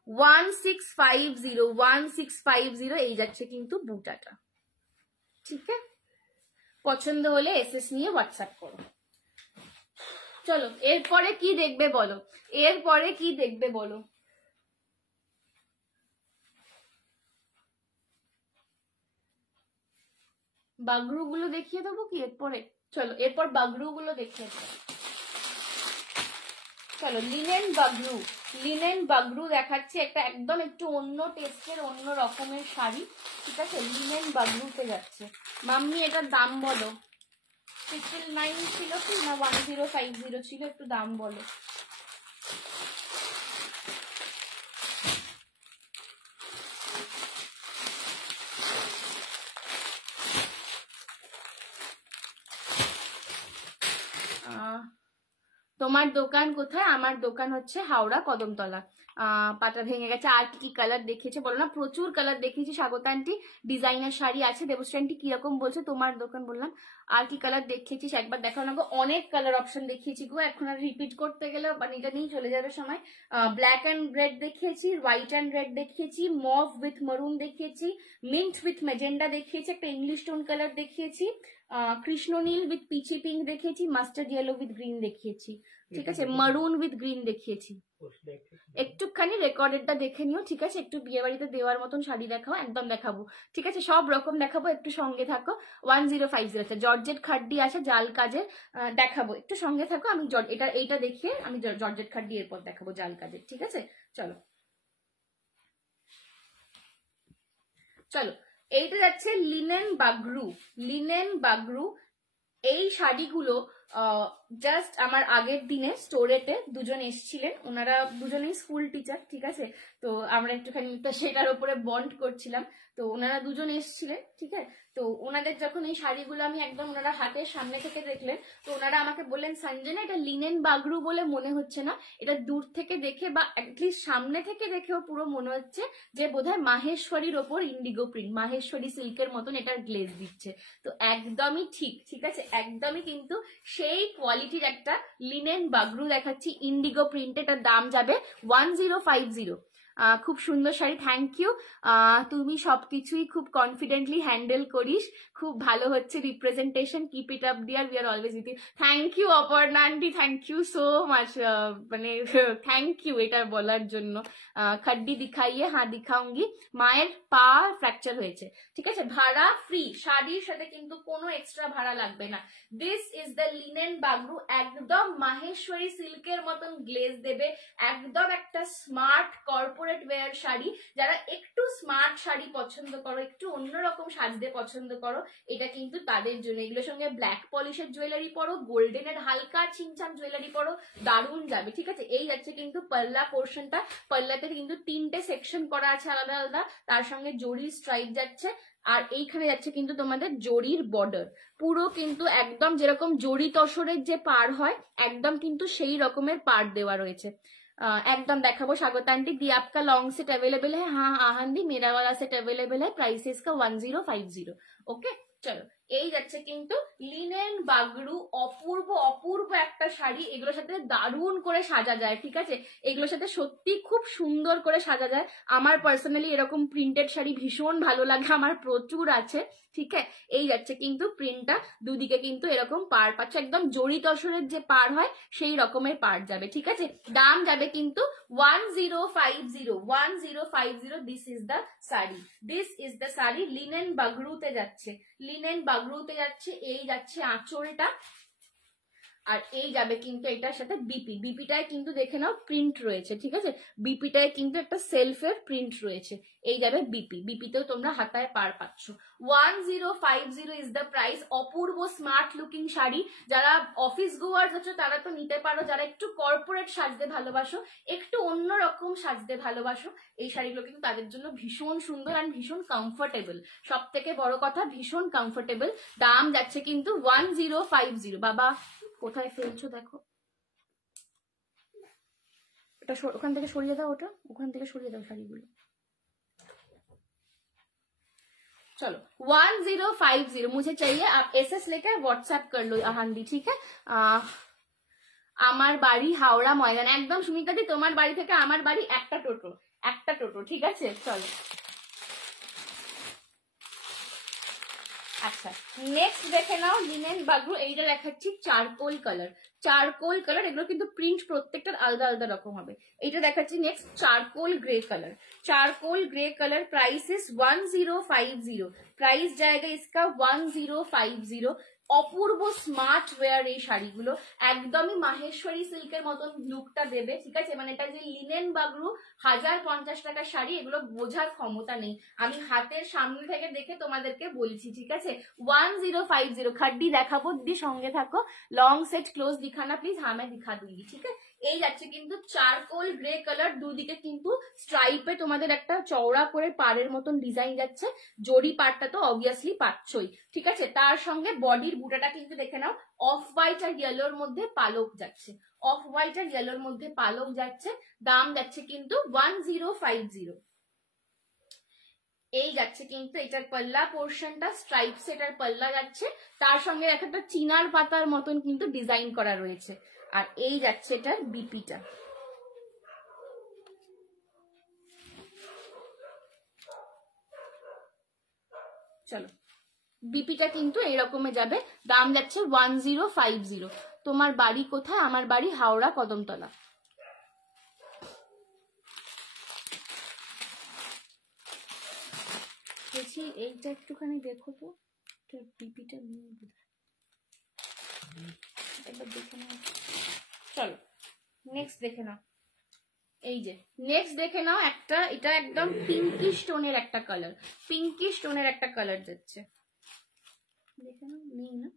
1650 এই যাচ্ছে কিন্তু বুটাটা, ঠিক আছে? পছন্দ হলে এসএস নিয়ে হোয়াটসঅ্যাপ করো। চলো এরপরে কি দেখবে বলো, এরপরে কি দেখবে বলো? বাগরু গুলো দেখিয়ে দেবো কি এরপরে? চলো এরপর বাগরু গুলো দেখিয়ে দেবো। চলো লিনেন বাগরু দেখাচ্ছি, একটা একদম একটু অন্য টেস্টের, অন্য রকমের শাড়ি, ঠিক আছে? লিনেন বাগরুতে যাচ্ছে। মাম্মি এটার দাম বলো, 999 ছিল কি না 1050 ছিল? একটু দাম বলো। তোমার দোকান কোথায়? আমার দোকান হচ্ছে হাওড়া কদমতলা। পাটা ভেঙে গেছে। আর কি কালার দেখিয়েছে বলো না? প্রচুর কালার দেখিয়েছি। স্বাগত আন্টি ডিজাইনার শাড়ি আছে। দেবশ্রী আন্টি কিরকম বলছে? তোমার দোকান বললাম। আর কি কালার দেখিয়েছিস একবার দেখাও না গো। অনেক কালার অপশন দেখিয়েছি গো, এখন আর রিপিট করতে গেলে মানে এটা নিয়ে চলে যাবে সময়। ব্ল্যাক অ্যান্ড রেড দেখিয়েছি, হোয়াইট অ্যান্ড রেড দেখিয়েছি, মভ উইথ মরুন দেখিয়েছি, মিন্ট উইথ মেজেন্ডা দেখিয়েছি, একটা ইংলিশ টোন কালার দেখিয়েছি, কৃষ্ণনীল উইথ পিচি পিঙ্ক দেখিয়েছি, মাস্টার্ড ইয়েলো উইথ গ্রিন দেখিয়েছি, ঠিক আছে? মারুন উইথ গ্রিন দেখিয়েছি। একটুখানি রেকর্ডেডটা দেখে নিও, ঠিক আছে? একটু বিয়ে বাড়িতে দেওয়ার মতন শাড়ি দেখাও, একদম দেখাবো, ঠিক আছে? সব রকম দেখাবো, একটু সঙ্গে থাকো। 1050 আছে, জর্জেট খাড্ডি আছে জাল কাজের, দেখাবো, একটু সঙ্গে থাকো। আমি এইটা দেখিয়ে আমি জর্জেট খাড্ডি এরপর দেখাবো জাল কাজের, ঠিক আছে? চলো এইটা যাচ্ছে লিনেন বাগরু। এই শাড়িগুলো জাস্ট আমার আগের দিনে স্টোরেতে দুজন এসছিলেন, ওনারা দুজনেই স্কুল টিচার, ঠিক আছে? তো আমরা একটুখানি সেটার উপরে বন্ড করছিলাম। তো ওনারা দুজন এসছিলেন, ঠিক আছে? তো ওনাদের যখন এই শাড়িগুলো আমি একদম ওনারা হাতের সামনে থেকে দেখলেন, তো ওনারা আমাকে বললেন, সঞ্জনা এটা লিনেন বাগরু বলে মনে হচ্ছে না, এটা দূর থেকে দেখে বা অ্যাটলিস্ট সামনে থেকে দেখেও পুরো মনে হচ্ছে যে বোধহয় মাহেশ্বরীর ওপর ইন্ডিগো প্রিন্ট, মাহেশ্বরী সিল্কের মতন এটার গ্লেজ দিচ্ছে। তো একদমই ঠিক, ঠিক আছে? একদমই কিন্তু সেই কোয়ালিটির একটা লিনেন বাগরু দেখাচ্ছি ইন্ডিগো প্রিন্ট। এটার দাম যাবে 1050। খুব সুন্দর শাড়ি, থ্যাংক ইউ। তুমি সবকিছুই খুব কনফিডেন্টলি হ্যান্ডেল করিস, খুব ভালো হচ্ছে representation, keep it up dear, we are always with you. Thank you Aparna aunty, thank you so much, মানে থ্যাংক ইউ এটা বলার জন্য। খাড্ডি দিখাইয়ে, হ্যাঁ দিখাউঙ্গি। মায়ের পা ফ্র্যাকচার হয়েছে, ঠিক আছে? ভাড়া ফ্রি, শাড়ির সাথে কিন্তু কোনো এক্সট্রা ভাড়া লাগবে না। This is the linen Bagru, একদম মাহেশ্বরী সিল্কের মতন গ্লেজ দেবে, একদম একটা smart corporate corporate wear sari, যারা একটু স্মার্ট শাড়ি পছন্দ করো, একটু অন্যরকম সাজতে পছন্দ করো, এটা কিন্তু তাদের জন্য। এগুলোর সঙ্গে ব্ল্যাক পলিশের জুয়েলারি পরো, গোল্ডেনের হালকা ছিমছাম জুয়েলারি পরো, দারুণ যাবে। ঠিক আছে, এই যাচ্ছে কিন্তু পাল্লা পোর্শনটা। পাল্লাতে কিন্তু 3টে সেকশন করা আছে আলাদা আলাদা, তার সঙ্গে জরির স্ট্রাইপ যাচ্ছে, আর এইখানে যাচ্ছে কিন্তু তোমাদের জরির বর্ডার। পুরো কিন্তু একদম যেরকম জরি তসরের যে পাড় হয়, একদম কিন্তু সেই রকমের পাড় দেওয়া রয়েছে। एकदम देखाबो स्वागत आंटी। दी आपका लॉन्ग सेट अवेलेबल है? हाँ आहान दी मेरा वाला सेट अवेलेबल है, प्राइस है इसका 1050। ओके চলো, এই যাচ্ছে কিন্তু লিনেন বাগড়ু, অপূর্ব অপূর্ব একটা শাড়ি। এগুলোর সাথে দারুণ করে সাজা যায়। ঠিক আছে, এগুলোর সাথে সত্যি খুব সুন্দর করে সাজা যায়। আমার পার্সোনালি এরকম প্রিন্টেড শাড়ি ভীষণ ভালো লাগে, আমার প্রচুর আছে। ঠিক আছে, এই যাচ্ছে কিন্তু প্রিন্টটা, দুদিকে কিন্তু এরকম পাড় পাচ্ছে, একদম জরি তসরের যে পাড় হয় সেই রকমের পাড় যাবে। ঠিক আছে, দাম যাবে কিন্তু 1050। This is the sari, this is the sari. Linen বাগড়ুতে যাচ্ছে, লিনেন বাগড়ুতে যাচ্ছে। এই যাচ্ছে আঁচলটা, আর এই যাবে কিন্তু এটার সাথে বিপি। বিপিটায় কিন্তু দেখে নাও প্রিন্ট রয়েছে। ঠিক আছে, বিপিটায় কিন্তু একটা সেলফের প্রিন্ট রয়েছে। এই যাবে বিপি, বিপিতেও তোমরা হাতায় পাড় পাচ্ছ। 1050 is the price. Apurba smart looking sari. যারা অফিস গোয়ার্স আছো তারা তো নিতে পারো, যারা একটু কর্পোরেট সাজতে ভালোবাসো, একটু অন্যরকম সাজতে ভালোবাসো, এই শাড়িগুলো কিন্তু তাদের জন্য ভীষণ সুন্দর আর ভীষণ কমফোর্টেবল। সব থেকে বড় কথা ভীষণ কমফোর্টেবল। দাম যাচ্ছে কিন্তু 1050। বাবা কোথায় ফেলছো দেখো, এটা ওখান থেকে সরিয়ে দাও, ওটা ওখান থেকে সরিয়ে দাও শাড়িগুলো। चलो 1050 मुझे चाहिए। आप एसएस लेकर व्हाट्सएप कर लो आहान दी। ठीक है, আমার বাড়ি হাওড়া ময়দান। একদম সুমিতা দি, তোমার বাড়ি থেকে আমার বাড়ি একটা টোটো। ঠিক আছে, চলো। আচ্ছা, নেক্সট দেখে নাও লিনেন বাগড়ু। এইটা দেখাচ্ছি চারকোল কালার। চারকোল কালার, এগুলো কিন্তু প্রিন্ট প্রত্যেকটার আলাদা আলাদা রকম হবে। এইটা দেখাচ্ছি next charcoal grey colour. Charcoal grey colour, price is 1050। Price जाएगा इसका 1050। অপূর্ব স্মার্ট ওয়্যার এই শাড়িগুলো, একদমই মাহেশ্বরী সিল্কের মতন লুকটা দেবে। ঠিক আছে, মানে এটা যে লিনেন বাগড়ু 1050 টাকার শাড়ি, এগুলো বোঝার ক্ষমতা নেই। আমি হাতের সামনে থেকে দেখে তোমাদেরকে বলছি। ঠিক আছে, 1050। खड्डी দেখাবো দিদি, সঙ্গে থাকো। লং সেট ক্লোজ দিখানা প্লিজ। হ্যাঁ मैं दिखा दूंगी। ঠিক আছে, এই যাচ্ছে কিন্তু চারকোল গ্রে কালার। দুদিকে কিন্তু স্ট্রাইপে তোমাদের একটা চওড়া করে পাড়ের মতন ডিজাইন যাচ্ছে। জরি পাড়টা তো অবভিয়াসলি পাচ্ছই। ঠিক আছে, তার সঙ্গে বডির বুটাটা কিন্তু দেখে নাও অফ হোয়াইট আর ইয়েলোর মধ্যে পালক যাচ্ছে। অফ হোয়াইট আর ইয়েলোর মধ্যে পালক যাচ্ছে। দাম যাচ্ছে কিন্তু 1050। এই যাচ্ছে কিন্তু এটার পাল্লা পোর্শনটা, স্ট্রাইপস এটার পাল্লা যাচ্ছে, তার সঙ্গে একটা চিনার পাতার মতন কিন্তু ডিজাইন করা রয়েছে। আর এই যাচ্ছে এটার বিপিটা। চলো, বিপিটা কিন্তু এইরকমে যাবে। দাম যাচ্ছে 1050। তোমার বাড়ি কোথায়? আমার বাড়ি হাওড়া কদমতলা। বলছি এইটা একটুখানি দেখো তো, বিপিটা নিয়ে একবার দেখে নাও। চলো নেক্সট দেখে নাও। এই যে নেক্সট দেখে নাও একটা, এটা একদম পিঙ্কিশ টোনের একটা কালার, পিঙ্কিশ টোনের একটা কালার যাচ্ছে। দেখে নাও, নেই না?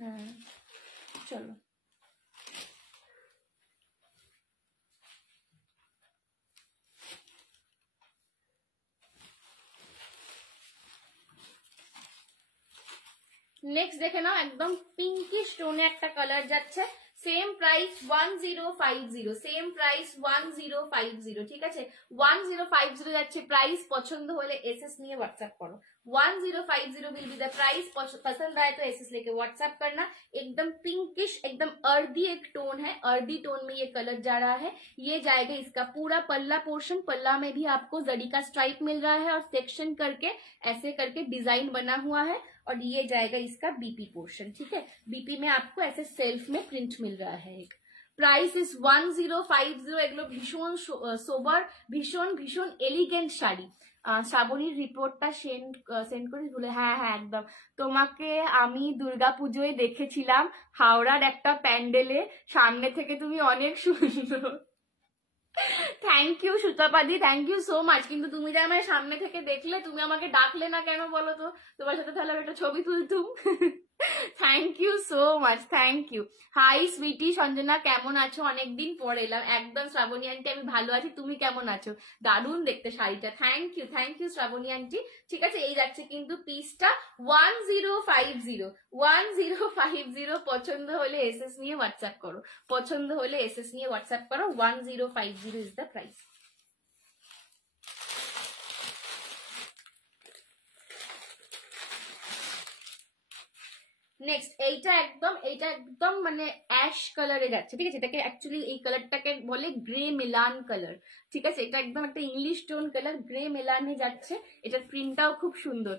হ্যাঁ চলো। নেক্সট দেখে নাও, একদম পিঙ্কিশ টোনে একটা কালার যাচ্ছে। Same price 1050। Same price 1050। ঠিক আছে, 1050 যাচ্ছে প্রাইস। পছন্দ হলে एसएस নিয়ে व्हाट्सएप करो। 1050 विल बी द प्राइस। पसंद आए तो एसएस लेके व्हाट्सएप करना। एकदम पिंकिश, एकदम अर्दी एक टोन है, अर्दी टोन में ये कलर जा रहा है। ये जाएगा इसका पूरा पल्ला पोर्शन। पल्ला में भी आपको जरी का स्ट्राइप मिल रहा है और सेक्शन करके ऐसे करके डिजाइन बना हुआ है। और ये जाएगा इसका बीपी पोर्शन। ठीक है, बीपी में आपको ऐसे सेल्फ में प्रिंट मिल रहा है। एक प्राइस इज 1050। এগুলো ভীষণ সোবার, ভীষণ ভীষণ এলিগেন্ট শাড়ি। শ্রাবণীর রিপোর্টটা সেন্ড করিস বলে, হ্যাঁ হ্যাঁ একদম। তোমাকে আমি দুর্গাপুজোয় দেখেছিলাম হাওড়ার একটা প্যান্ডেলে, সামনে থেকে তুমি অনেক সুন্দর। থ্যাংক ইউ সুতপাদি, থ্যাংক ইউ সো মাচ। কিন্তু তুমি যে আমার সামনে থেকে দেখলে, তুমি আমাকে ডাকলে না কেন বলো তো? তোমার সাথে তাহলে একটা ছবি তুলতুম। Thank you so much, thank you. Hi sweety Sanjana, কেমন আছো? অনেকদিন পরে এলাম। একদম শ্রাবণী আন্টি, আমি ভালো আছি, তুমি কেমন আছো? দারুণ দেখতে শাড়িটা, থ্যাংক ইউ শ্রাবণী আন্টি। ঠিক আছে, এই যাচ্ছে কিন্তু পিসটা 1050 1050। পছন্দ হলে এসএস নিয়ে হোয়াটসঅ্যাপ করো, পছন্দ হলে এসএস নিয়ে হোয়াটসঅ্যাপ করো। 1050 ইজ দ্য প্রাইস। নেক্সট এইটা একদম মানে অ্যাশ কালারে যাচ্ছে, ঠিক আছে? এটাকে অ্যাকচুয়ালি এই কালারটাকে বলে গ্রে মেলান কালার, ঠিক আছে? এটা একদম একটা ইংলিশ টোন কালার, গ্রে মেলানে যাচ্ছে। এটার প্রিন্টটাও খুব সুন্দর।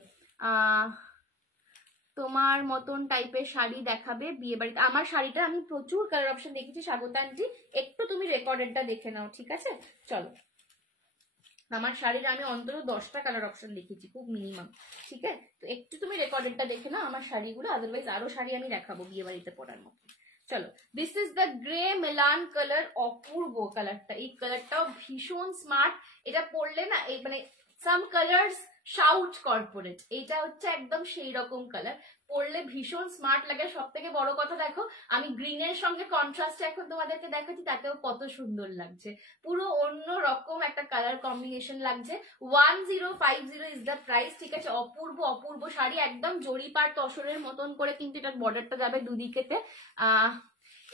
তোমার মতন টাইপের শাড়ি দেখাবে বিয়ে বাড়িতে। আমার শাড়িটা আমি প্রচুর কালার অপশন দেখেছি স্বাগতা আন্টি, একটু তুমি রেকর্ডেডটা দেখে নাও, ঠিক আছে? চলো, আমার শাড়ির আমি অন্তত 10টা কালার অপশন দেখেছি, খুব মিনিমাম, ঠিক আছে? তো একটু তুমি রেকর্ডেডটা দেখে নাও আমার শাড়িগুলো, আদারওয়াইজ আরো শাড়ি আমি দেখাবো বিয়ে বাড়িতে পরার মতো। চলো, this is the grey melange colour, অপূর্ব কালারটা। এই কালারটাও ভীষণ স্মার্ট, এটা পরলে না এই মানে সাম কালার্স শাউট কর্পোরেট, এইটা হচ্ছে একদম সেই রকম কালার, পরলে ভীষণ স্মার্ট লাগে। সব থেকে বড় কথা দেখো, আমি গ্রিনের সঙ্গে কন্ট্রাস্টে এখন তোমাদেরকে দেখাচ্ছি, তাতেও কত সুন্দর লাগছে, পুরো অন্য রকম একটা কালার কম্বিনেশন লাগছে। 1050 ইজ দ্য প্রাইস, ঠিক আছে? অপূর্ব শাড়ি, একদম জরিপার তসরের মতন করে কিন্তু এটার বর্ডারটা যাবে দুদিকেতে।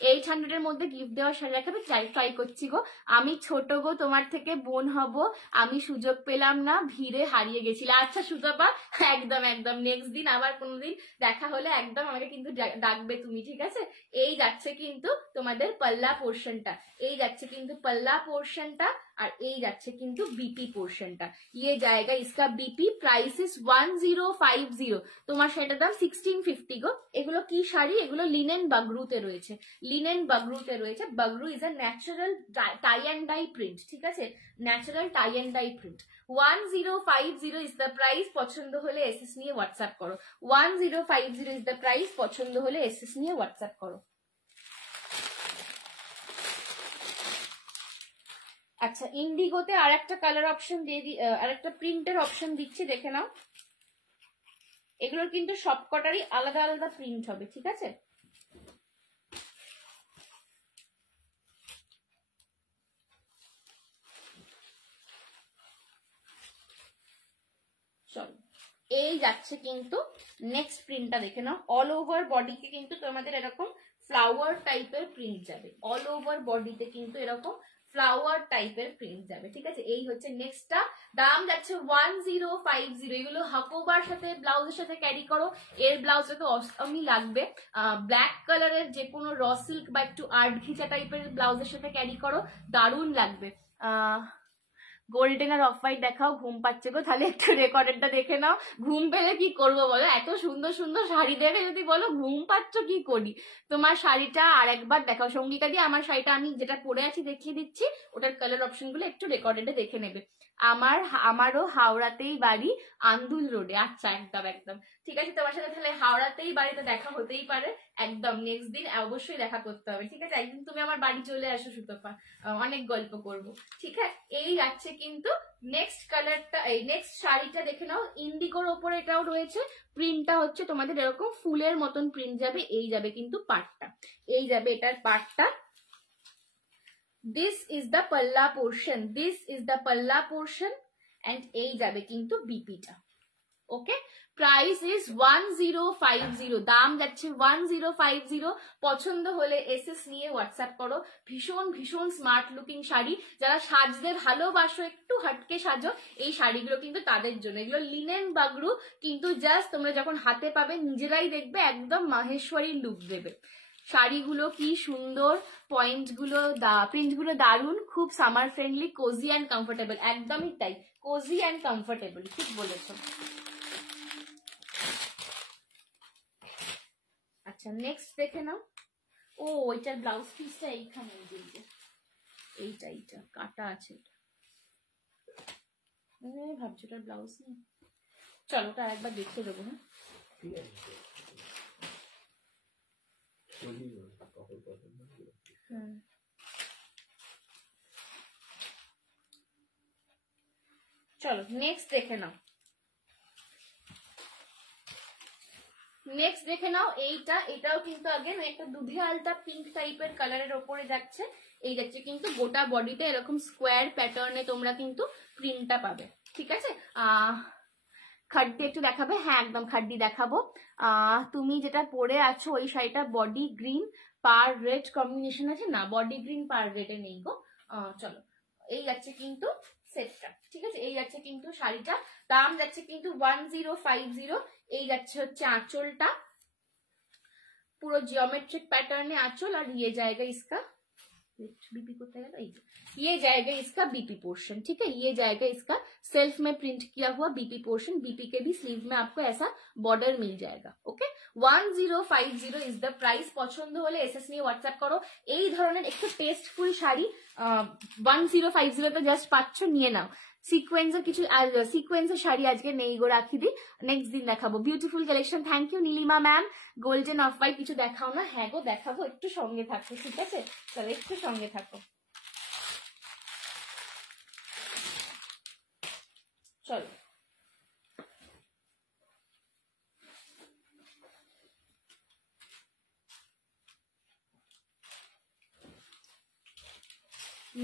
800 এর মধ্যে গিফট দেওয়ার শাড়ি রাখাবে, ট্রাই করছি গো। আমি ছোট গো, তোমার থেকে বোন হব, আমি সুযোগ পেলাম না, ভিড়ে হারিয়ে গেছিল। আচ্ছা সুতপা, একদম নেক্সট দিন আবার কোনোদিন দেখা হলে একদম আমাকে কিন্তু ডাকবে তুমি, ঠিক আছে? এই যাচ্ছে কিন্তু তোমাদের পাল্লা পোর্শনটা, এই যাচ্ছে কিন্তু পাল্লা পোর্শনটা, আর এই যাচ্ছে কিন্তু বিপি পোর্শনটা। ইয়ে জায়গা ইসকা বিপি, প্রাইস ইস 1050। তোমার সেটার দাম 1650 গো। এগুলো কি শাড়ি? এগুলো লিনেন বাগরুতে রয়েছে, লিনেন বাগরুতে রয়েছে। Bagru is a natural tie and dye print, ঠিক আছে? Natural tie and dye print. 1050 is the price, পছন্দ হলে এসএস নিয়ে হোয়াটসঅ্যাপ করো। 1050 ইজ দ্য প্রাইস, পছন্দ হলে এসএস নিয়ে হোয়াটসঅ্যাপ করো। আচ্ছা, ইন্ডিগোতে আর একটা কালার অপশন দিয়ে আর একটা প্রিন্টের অপশন দিচ্ছি, দেখে নাও। এগুলোর কিন্তু সবকটারই আলাদা আলাদা প্রিন্ট হবে, ঠিক আছে? চলো, এই যাচ্ছে কিন্তু নেক্সট প্রিন্টটা, দেখে নাও। অল ওভার বডিকে কিন্তু তোমাদের এরকম ফ্লাওয়ার টাইপের প্রিন্ট যাবে, অল ওভার বডিতে কিন্তু এরকম ফ্লাওয়ার টাইপের প্রিন্ট যাবে, ঠিক আছে? এই হচ্ছে নেক্সটটা, দাম যাচ্ছে 1050। এগুলো হাকোবার সাথে ব্লাউজের সাথে ক্যারি করো, এর ব্লাউজটা তো অসমই লাগবে। ব্ল্যাক কালারের যে কোনো র সিল্ক বা একটু আর্ট ঘিচা টাইপের ব্লাউজের সাথে ক্যারি করো, দারুণ লাগবে। গোল্ডেন আর অফ হোয়াইট দেখাও, ঘুম পাচ্ছে গো। তাহলে একটু রেকর্ডেডটা দেখে নাও। ঘুম পেলে কি করবো বলো? এত সুন্দর সুন্দর শাড়ি দেখে যদি বলো ঘুম পাচ্ছ, কি করি? তোমার শাড়িটা আর একবার দেখাও সঙ্গীতা দিয়ে। আমার শাড়িটা আমি যেটা পরে আছি দেখিয়ে দিচ্ছি, ওটার কালার অপশন গুলো একটু রেকর্ডেডে দেখে নেবে। আমারও হাওড়াতেই বাড়ি, আন্দুল রোডে। আচ্ছা, একদম ঠিক আছে, তোমার সাথে তাহলে হাওড়াতেই বাড়িতে দেখা হতেই পারে। একদম নেক্সট দিন অবশ্যই দেখা করতে হবে, ঠিক আছে? একদিন তুমি আমার বাড়ি চলে আসো সুতপা, অনেক গল্প করব, ঠিক আছে? এই যাচ্ছে কিন্তু নেক্সট কালারটা, এই নেক্সট শাড়িটা দেখে নাও। ইন্ডিগোর ওপরে এটাও রয়েছে, প্রিন্টটা হচ্ছে তোমাদের এরকম ফুলের মতন প্রিন্ট যাবে, এই যাবে কিন্তু পাটটা, এই যাবে এটার পাটটা। This is the palla portion, this is the palla portion, and এই যাবে কিন্তু বিপিটা। ওকে, প্রাইস ইজ 1050, দাম যাচ্ছে 1050। পছন্দ হলে এসএস নিয়ে হোয়াটসঅ্যাপ করো। ভীষণ স্মার্ট লুকিং শাড়ি, যারা সাজতে ভালোবাসো, একটু হাটকে সাজো, এই শাড়িগুলো কিন্তু তাদের জন্য। এগুলো লিনেন বাগরু, কিন্তু জাস্ট তোমরা যখন হাতে পাবে নিজেরাই দেখবে একদম মাহেশ্বরী লুক দেবে। শাড়িগুলো কি সুন্দর, পয়েন্টগুলো প্রিন্টগুলো দারুণ, খুব summer friendly, cosy and comfortable. একদমই তাই, কোজি অ্যান্ড কমফোর্টেবল, ঠিক বলেছো। আচ্ছা, নেক্সট দেখে নাও। ও, এটার ব্লাউজ পিসটা এইখানে, এইটা কাটা আছে। ভাবছি ওটার ব্লাউজ নেই, চলো ওটা একবার দেখিয়ে দেবো। হ্যাঁ চলো নেক্সট দেখে নাও, নেক্সট দেখে নাও এইটা, এটাও কিন্তু আগে একটা দুধে আলতা পিঙ্ক টাইপের কালারের ওপরে যাচ্ছে। এই যাচ্ছে কিন্তু গোটা বডিতে এরকম স্কোয়ার প্যাটার্নে তোমরা কিন্তু প্রিন্টটা পাবে, ঠিক আছে। খাড্ডি একটু দেখাবে? হ্যাঁ একদম খাড্ডি দেখাবো। তুমি যেটা পরে আছো ওই শাড়িটা বডি গ্রিন পার রেড কম্বিনেশন আছে না, বডি গ্রিন পার রেডে নেই গো। চলো এই যাচ্ছে কিন্তু সেটটা, ঠিক আছে। এই যাচ্ছে কিন্তু শাড়িটা, দাম যাচ্ছে কিন্তু 1050। এই যাচ্ছে হচ্ছে आंचलটা, पूरा जियोमेट्रिक पैटर्न है आंचल, और ये जाएगा इसका बीपी को तैयार, ये जाएगा इसका बीपी पोर्शन, ठीक है। ये जाएगा इसका सेल्फ में प्रिंट किया हुआ बीपी पोर्शन, बीपी के भी स्लीव में आपको ऐसा बॉर्डर मिल जाएगा। Okay 1050 is the price. পছন্দ হলে এসএস নিয়ে হোয়াটসঅ্যাপ করো। এই ধরনের একটু টেস্টফুল শাড়ি 1050 তে জাস্ট পাচ্ছ, নিয়ে নাও। সিকোয়েন্সের কিছু সিকোয়েন্সের শাড়ি আজকে নেই গো, রাখি দি, নেক্সট দিন দেখাবো। Beautiful collection, thank you Nilima ma'am. Golden off white কিছু দেখাও না? হ্যাঁ গো দেখাবো, একটু সঙ্গে থাকো, ঠিক আছে। চলো একটু সঙ্গে থাকো, চলো।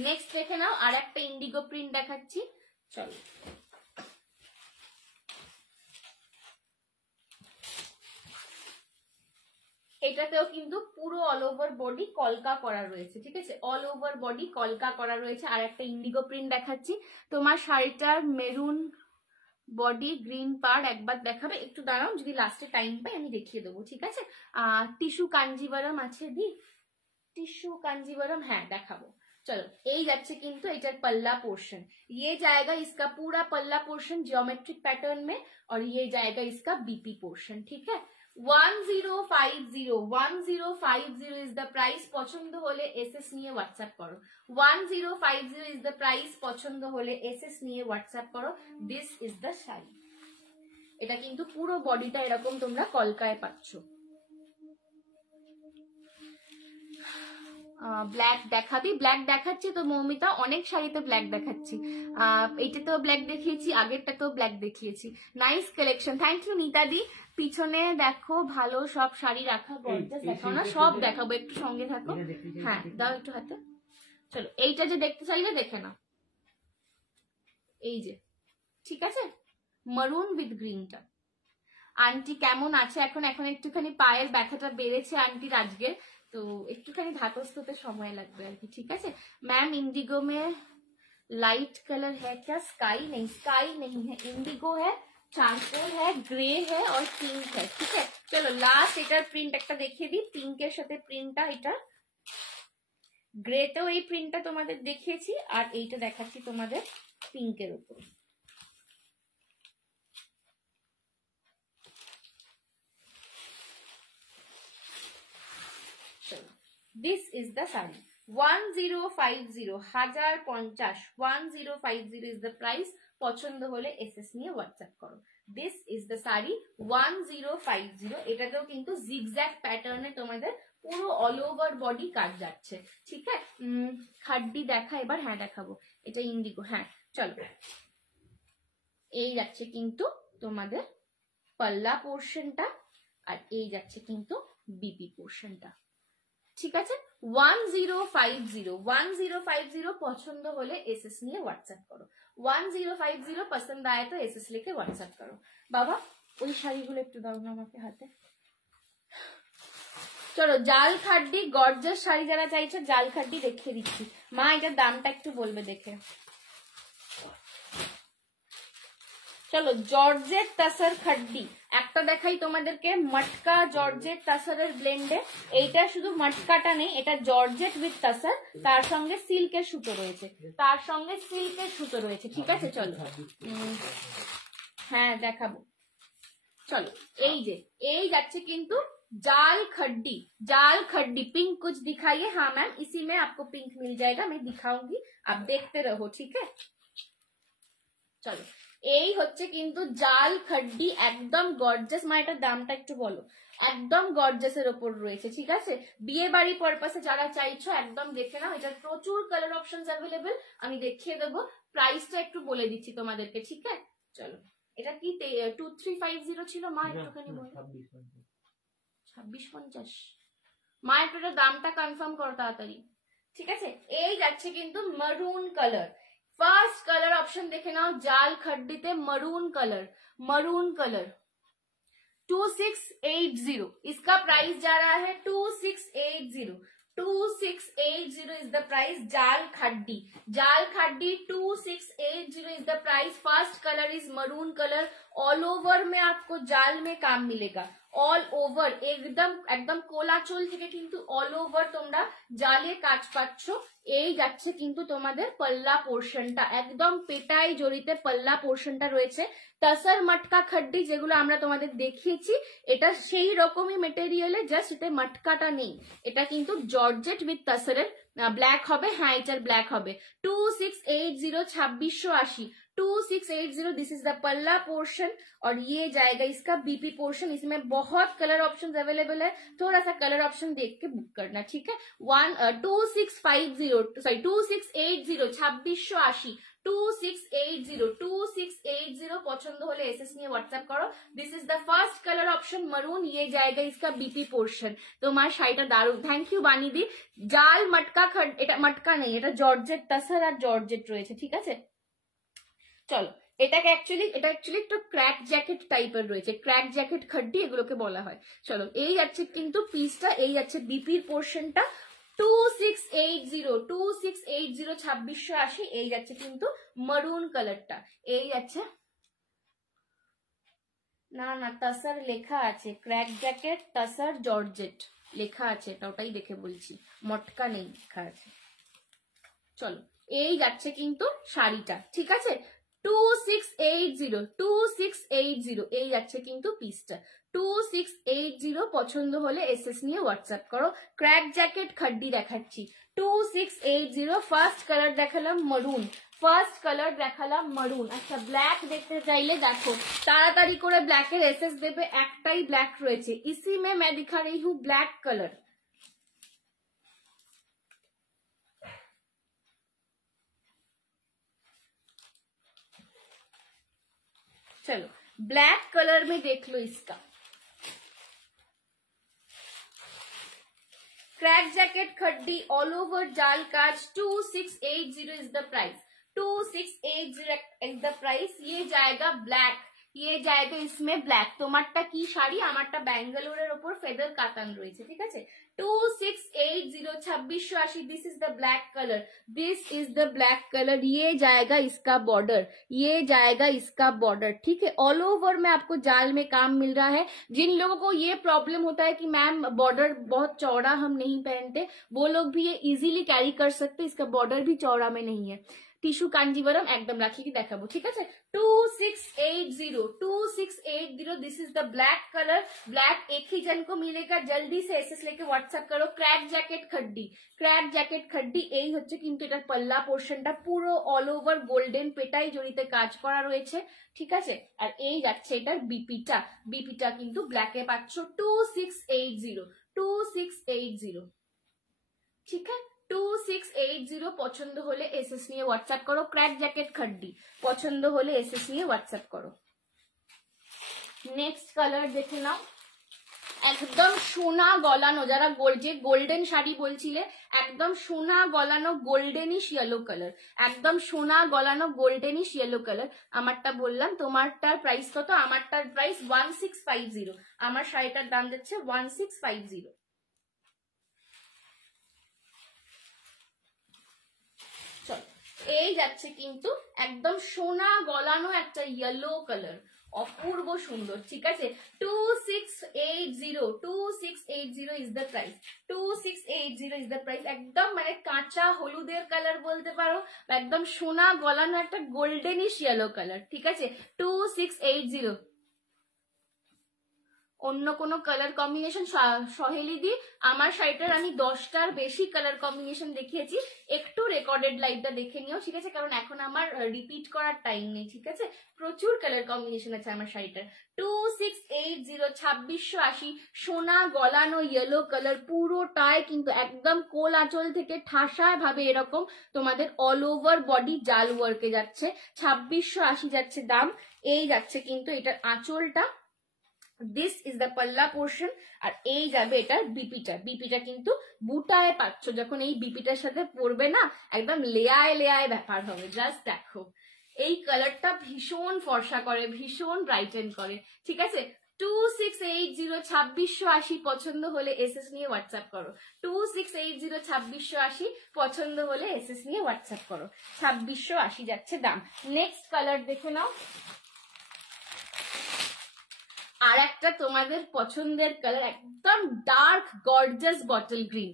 নেক্সট দেখে নাও, আর একটা ইন্ডিগো প্রিন্ট দেখাচ্ছি, চলো। এটাতেও কিন্তু পুরো অল ওভার বডি কলকা করা রয়েছে, ঠিক আছে। অল ওভার বডি কলকা করা রয়েছে। আর একটা ইন্ডিগো প্রিন্ট দেখাচ্ছি। তোমার শাড়িটার মেরুন বডি গ্রিন পার্ট একবার দেখাবে? একটু দাঁড়াও, যদি লাস্টে টাইম পাই আমি দেখিয়ে দেবো, ঠিক আছে। টিস্যু কাঞ্জিভারম আছে দি, টিস্যু कांजीवरम, হ্যাঁ দেখাবো। चलो এই যাচ্ছে কিন্তু এটার पल्ला पोर्शन, ये जाएगा इसका पूरा पल्ला पोर्शन ज्योमेट्रिक पैटर्न में, और ये जाएगा इसका बीपी पोर्शन, ठीक है। 1050 इज द प्राइस। পছন্দ হলে এসএস নিয়ে হোয়াটসঅ্যাপ করো। 1050 ইজ দ্য প্রাইস। পছন্দ হলে এসএস নিয়ে হোয়াটসঅ্যাপ করো। This is the sari. এটা কিন্তু পুরো বডিটা এরকম তোমরা কলকায় পাচ্ছ। ব্ল্যাক দেখাবি? ব্ল্যাক দেখাচ্ছি তো মৌমিতা, অনেক শাড়িতে ব্ল্যাক দেখাচ্ছি। এইটাতেও ব্ল্যাক দেখিয়েছি, আগেরটাতেও ব্ল্যাক দেখিয়েছি। Nice collection, thank you Nita di. পিছনে দেখো ভালো সব শাড়ি রাখা, গর্জাস দেখাও না, সব দেখাবো, একটু সঙ্গে থাকো। হ্যাঁ দাও একটু হাতে। চলো এইটা যে দেখতে চাইলে দেখে না, এই যে, ঠিক আছে, মারুন উইথ গ্রিনটা। আন্টি কেমন আছে এখন? এখন একটুখানি পায়ের ব্যথাটা বেড়েছে আন্টির আজকে, तो একটুখানি ধাতস্থতে সময় লাগবে আর কি, ঠিক আছে। मैम इंडिगो में लाइट कलर है क्या? स्काई नहीं, स्काई नहीं है, इंडिगो है, चारकोल है, ग्रे है और पिंक है, ठीक है। चलो लास्ट এটার প্রিন্ট একটা দেখিয়ে দিই। পিঙ্কের সাথে প্রিন্টটা, এটা গ্রেতেও এই প্রিন্টটা তোমাদের দেখিয়েছি, আর এইটা দেখাচ্ছি তোমাদের পিঙ্কের উপর। This is the saree 1050 1050 1050 is the price। পছন্দ হলে এসএস নিয়ে হোয়াটসঅ্যাপ করো। This is the saree 1050। এটাতেও কিন্তু জিগজ্যাগ প্যাটার্নে তোমাদের পুরো অল ওভার বডি কাজ যাচ্ছে, ঠিক আছে। খাড্ডি দেখা এবার? হ্যাঁ দেখাবো। এটা ইন্ডিগো, হ্যাঁ চলো। এই যাচ্ছে কিন্তু তোমাদের পাল্লা পোর্শনটা, আর এই যাচ্ছে কিন্তু বিপি পোর্শনটা, ঠিক আছে। 1050 পছন্দ হলে এসএস নিয়ে হোয়াটসঅ্যাপ করো। 1050 পছন্দ আয় তো এসএস লিখে হোয়াটসঅ্যাপ করো। বাবা ওই শাড়িগুলো একটু দাও না আমাকে হাতে। চলো জাল খাড্ডি গর্জাস শাড়ি যারা চাইছো, জাল খাড্ডি দেখিয়ে দিচ্ছি। মা এটার দামটা একটু বলবে দেখে। চলো জর্জেট তাসার খাড্ডি একটা দেখাই তোমাদেরকে, মটকা জর্জেট তাসারের ব্লেন্ডে। এইটা শুধু মটকাটা নেই, এটা জর্জেট উইথ তাসার, তার সঙ্গে সিল্কের সুতো রয়েছে, তার সঙ্গে সিল্কের সুতো রয়েছে, ঠিক আছে। চলো হ্যাঁ দেখাবো। चलो এই যাচ্ছে কিন্তু जाल खड्डी, जाल खड्डी। पिंक कुछ दिखाइए। हाँ मैम इसी में आपको पिंक मिल जाएगा, मैं दिखाऊंगी, आप देखते रहो, ठीक है। চলো, এই হচ্ছে কিন্তু জাল খাড্ডি, একদম গর্জাস। মা এটার দামটা একটু বলো। একদম গর্জাসের ওপর রয়েছে, ঠিক আছে। বিয়ে বাড়ি পারপাসে যারা চাইছো একদম দেখে নাও, এটার প্রচুর কালার অপশনস অ্যাভেলেবেল, আমি দেখিয়ে দেবো। প্রাইসটা একটু বলে দিচ্ছি তোমাদেরকে, ঠিক আছে। চলো, এটা কি 2350 ছিল মা, একটুখানি বলো। 2650। মা একটু দামটা কনফার্ম করো তাড়াতাড়ি, ঠিক আছে। এই যাচ্ছে কিন্তু মারুন কালার, ফার্স্ট কালার অপশন দেখে নাও, জাল खड्डीते मरून कलर, मरून कलर 2680। इसका प्राइस जा रहा है 2680, 2680 इज द प्राइस। जाल खड्डी, जाल खड्डी 2680 is the price. First colour is maroon colour, all over में आपको जाल में काम मिलेगा, ऑल ओवर एकदम एकदम কোলাচল থেকে কিন্তু অল ওভার তোমরা জালে কাজ পাচ্ছ। এই যাচ্ছে কিন্তু তোমাদের পাল্লা পোর্শনটা, একদম পেটাই জড়িতে পাল্লা পোর্শনটা রয়েছে। তাসার মটকা খাড্ডি যেগুলো আমরা তোমাদের দেখিয়েছি, এটা সেই রকমই মেটেরিয়ালে, জাস্ট এতে মটকাটা নেই। এটা কিন্তু জর্জেট উইথ তাসারের ব্ল্যাক হবে, হ্যাঁ এটার ব্ল্যাক হবে। 2680, 2680, 2680। दिस इज द पल्ला पोर्शन और ये जाएगा इसका बीपी पोर्शन। इसमें बहुत कलर ऑप्शन अवेलेबल है, थोड़ा सा कलर ऑप्शन देख के बुक करना, ठीक है। 2680 2680, 2680, 2680, 2680 পছন্দ হলে এসএস নিয়ে হোয়াটসঅ্যাপ করো। This is the first colour option maroon, ये जाएगा इसका बीपी पोर्शन। তোমার শাড়িটা দারুণ, থ্যাংক ইউ বানিদি। জাল মটকা এটা মটকা নেই, এটা জর্জেট তাসার আর জর্জেট রয়েছে, ঠিক আছে। চলো, এটাকে এটা অ্যাকচুয়ালি একটু ক্র্যাক জ্যাকেট টাইপের রয়েছে, ক্র্যাক জ্যাকেট খাড্ডি এগুলোকে বলা হয়। চলো, এই যাচ্ছে কিন্তু পিসটা, এই যাচ্ছে বিপির পোর্শনটা 2680, 2680, 2680। এই যাচ্ছে কিন্তু মারুন কালারটা, এই যাচ্ছে না না তাসার লেখা আছে, ক্র্যাক জ্যাকেট তাসার জর্জেট লেখা আছে, এটা ওটাই দেখে বলছি, মটকা নেই লেখা আছে। চলো, এই যাচ্ছে কিন্তু শাড়িটা, ঠিক আছে। 2680, 2680 এই যাচ্ছে কিন্তু পিসটা 2680। পছন্দ হলে এসএস নিয়ে হোয়াটসঅ্যাপ করো। ক্র্যাক জ্যাকেট খাড্ডি দেখাচ্ছি 2680। ফার্স্ট কালার দেখালাম মরুন, ফার্স্ট কালার দেখালাম মরুন। আচ্ছা, ব্ল্যাক দেখতে চাইলে দেখো, তাড়াতাড়ি করে ব্ল্যাকের এসএস দেবে, একটাই ব্ল্যাক রয়েছে। इसी में मैं दिखा रही हूँ ब्लैक कलर। चलो, ब्लैक कलर में देख लो इसका। क्रैक जैकेट खड्डी ऑल ओवर जाल काज 2680 is the price, 2680 is the price. ये जाएगा ब्लैक, ये जाएगा इसमें ब्लैक। তোমারটা কি শাড়ি, আমারটা ব্যাঙ্গালোরের উপর ফেদার কাতান রয়েছে, ঠিক আছে। 2680, 2680। This is the black colour, this is the black colour. ये जाएगा इसका बॉर्डर, ये जाएगा इसका बॉर्डर, ठीक है। ऑल ओवर में आपको जाल में काम मिल रहा है। जिन लोगों को ये प्रॉब्लम होता है कि मैम बॉर्डर बहुत चौड़ा हम नहीं पहनते, वो लोग भी ये इजीली कैरी कर सकते। इसका बॉर्डर भी चौड़ा में नहीं है। टिश्यू कांजीवरम एकदम राखी देखाबो, ठीक है। 2680, 2680। This is the black colour, black एक ही जन को मिलेगा। जल्दी से एसएस लेके व्हाट्सएप करो। क्रैक जैकेट खड्डी, क्रैक जैकेट खड्डी এই হচ্ছে কিন্তু এটার পাল্লা পোর্শনটা, পুরো অল ওভার গোল্ডেন পেটাই জড়িতে কাজ করা রয়েছে, ঠিক আছে। আর এই যাচ্ছে এটার বিপিটা, বিপিটা কিন্তু ব্ল্যাকে পাচ্ছ 2680, 2680, ঠিক আছে। 2680 পছন্দ হলে এসএস নিয়ে হোয়াটসঅ্যাপ করো। ক্র্যাক জ্যাকেট খাড্ডি পছন্দ হলে এসএস নিয়ে হোয়াটসঅ্যাপ করো। নেক্সট কালার দেখে নাও, একদম সোনা গলানো, যারা গোল্ডেন শাড়ি বলছিলে, একদম সোনা গলানো গোল্ডেনিশ ইয়েলো কালার, একদম সোনা গলানো গোল্ডেনিশ ইয়েলো কালার। আমারটা বললাম, তোমারটার প্রাইস কত? আমারটার প্রাইস 1650, আমার শাড়িটার দাম যাচ্ছে 1650। এই যাচ্ছে কিন্তু একদম সোনা গলানো একটা ইয়েলো কালার, অপূর্ব সুন্দর, ঠিক আছে। 2680, 2680 is the price, 2680 is the price. একদম মানে কাঁচা হলুদের কালার বলতে পারো, একদম সোনা গলানো একটা গোল্ডেনিশ ইয়েলো কালার, ঠিক আছে। 2680। অন্য কোনো কালার কম্বিনেশন সহেলি দি আমার শাড়িটার আমি 10টার বেশি কালার কম্বিনেশন দেখিয়েছি, একটু রেকর্ডেড লাইভটা দেখে নিও, ঠিক আছে? কারণ এখন আমার রিপিট করার টাইম নেই, ঠিক আছে? প্রচুর কালার কম্বিনেশন আছে আমার শাড়িটার। 2680 2680 সোনা গলানো ইয়েলো কালার, পুরোটায় কিন্তু একদম কোল আঁচল থেকে ঠাসা ভাবে এরকম তোমাদের অল ওভার বডি জাল ওয়ার্কে যাচ্ছে। 2680 যাচ্ছে দাম। এই যাচ্ছে কিন্তু এটার আঁচলটা, দিস ইজ দ্য পাল্লা পোর্শন, আর এই যাবে এটার বিপিটা। বিপিটা কিন্তু বুটায় পাচ্ছ, যখন এই বিপিটার সাথে পরবে না একদম লেয়ায় লেয়ায় ব্যাপার হবে। জাস্ট দেখো এই কালারটা ভীষণ ফর্সা করে, ভীষণ ব্রাইটেন করে, ঠিক আছে? 2680 2680 পছন্দ হলে এসএস নিয়ে হোয়াটসঅ্যাপ করো। 2680 2680 পছন্দ হলে এসএস নিয়ে হোয়াটসঅ্যাপ করো। 2680 যাচ্ছে দাম। নেক্সট কালার দেখে নাও, আর একটা তোমাদের পছন্দের কালার, একদম ডার্ক গর্জাস বটল গ্रीन।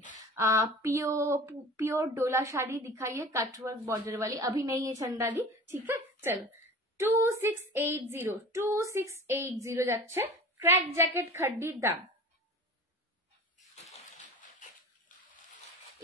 प्योर डोला साड़ी दिखाइए कटवर्क बॉर्डर वाली, अभी नहीं है चंदा दी, ठीक है? चलो 2680 যাচ্ছে ক্র্যাক জ্যাকেট খাড্ডির দাম।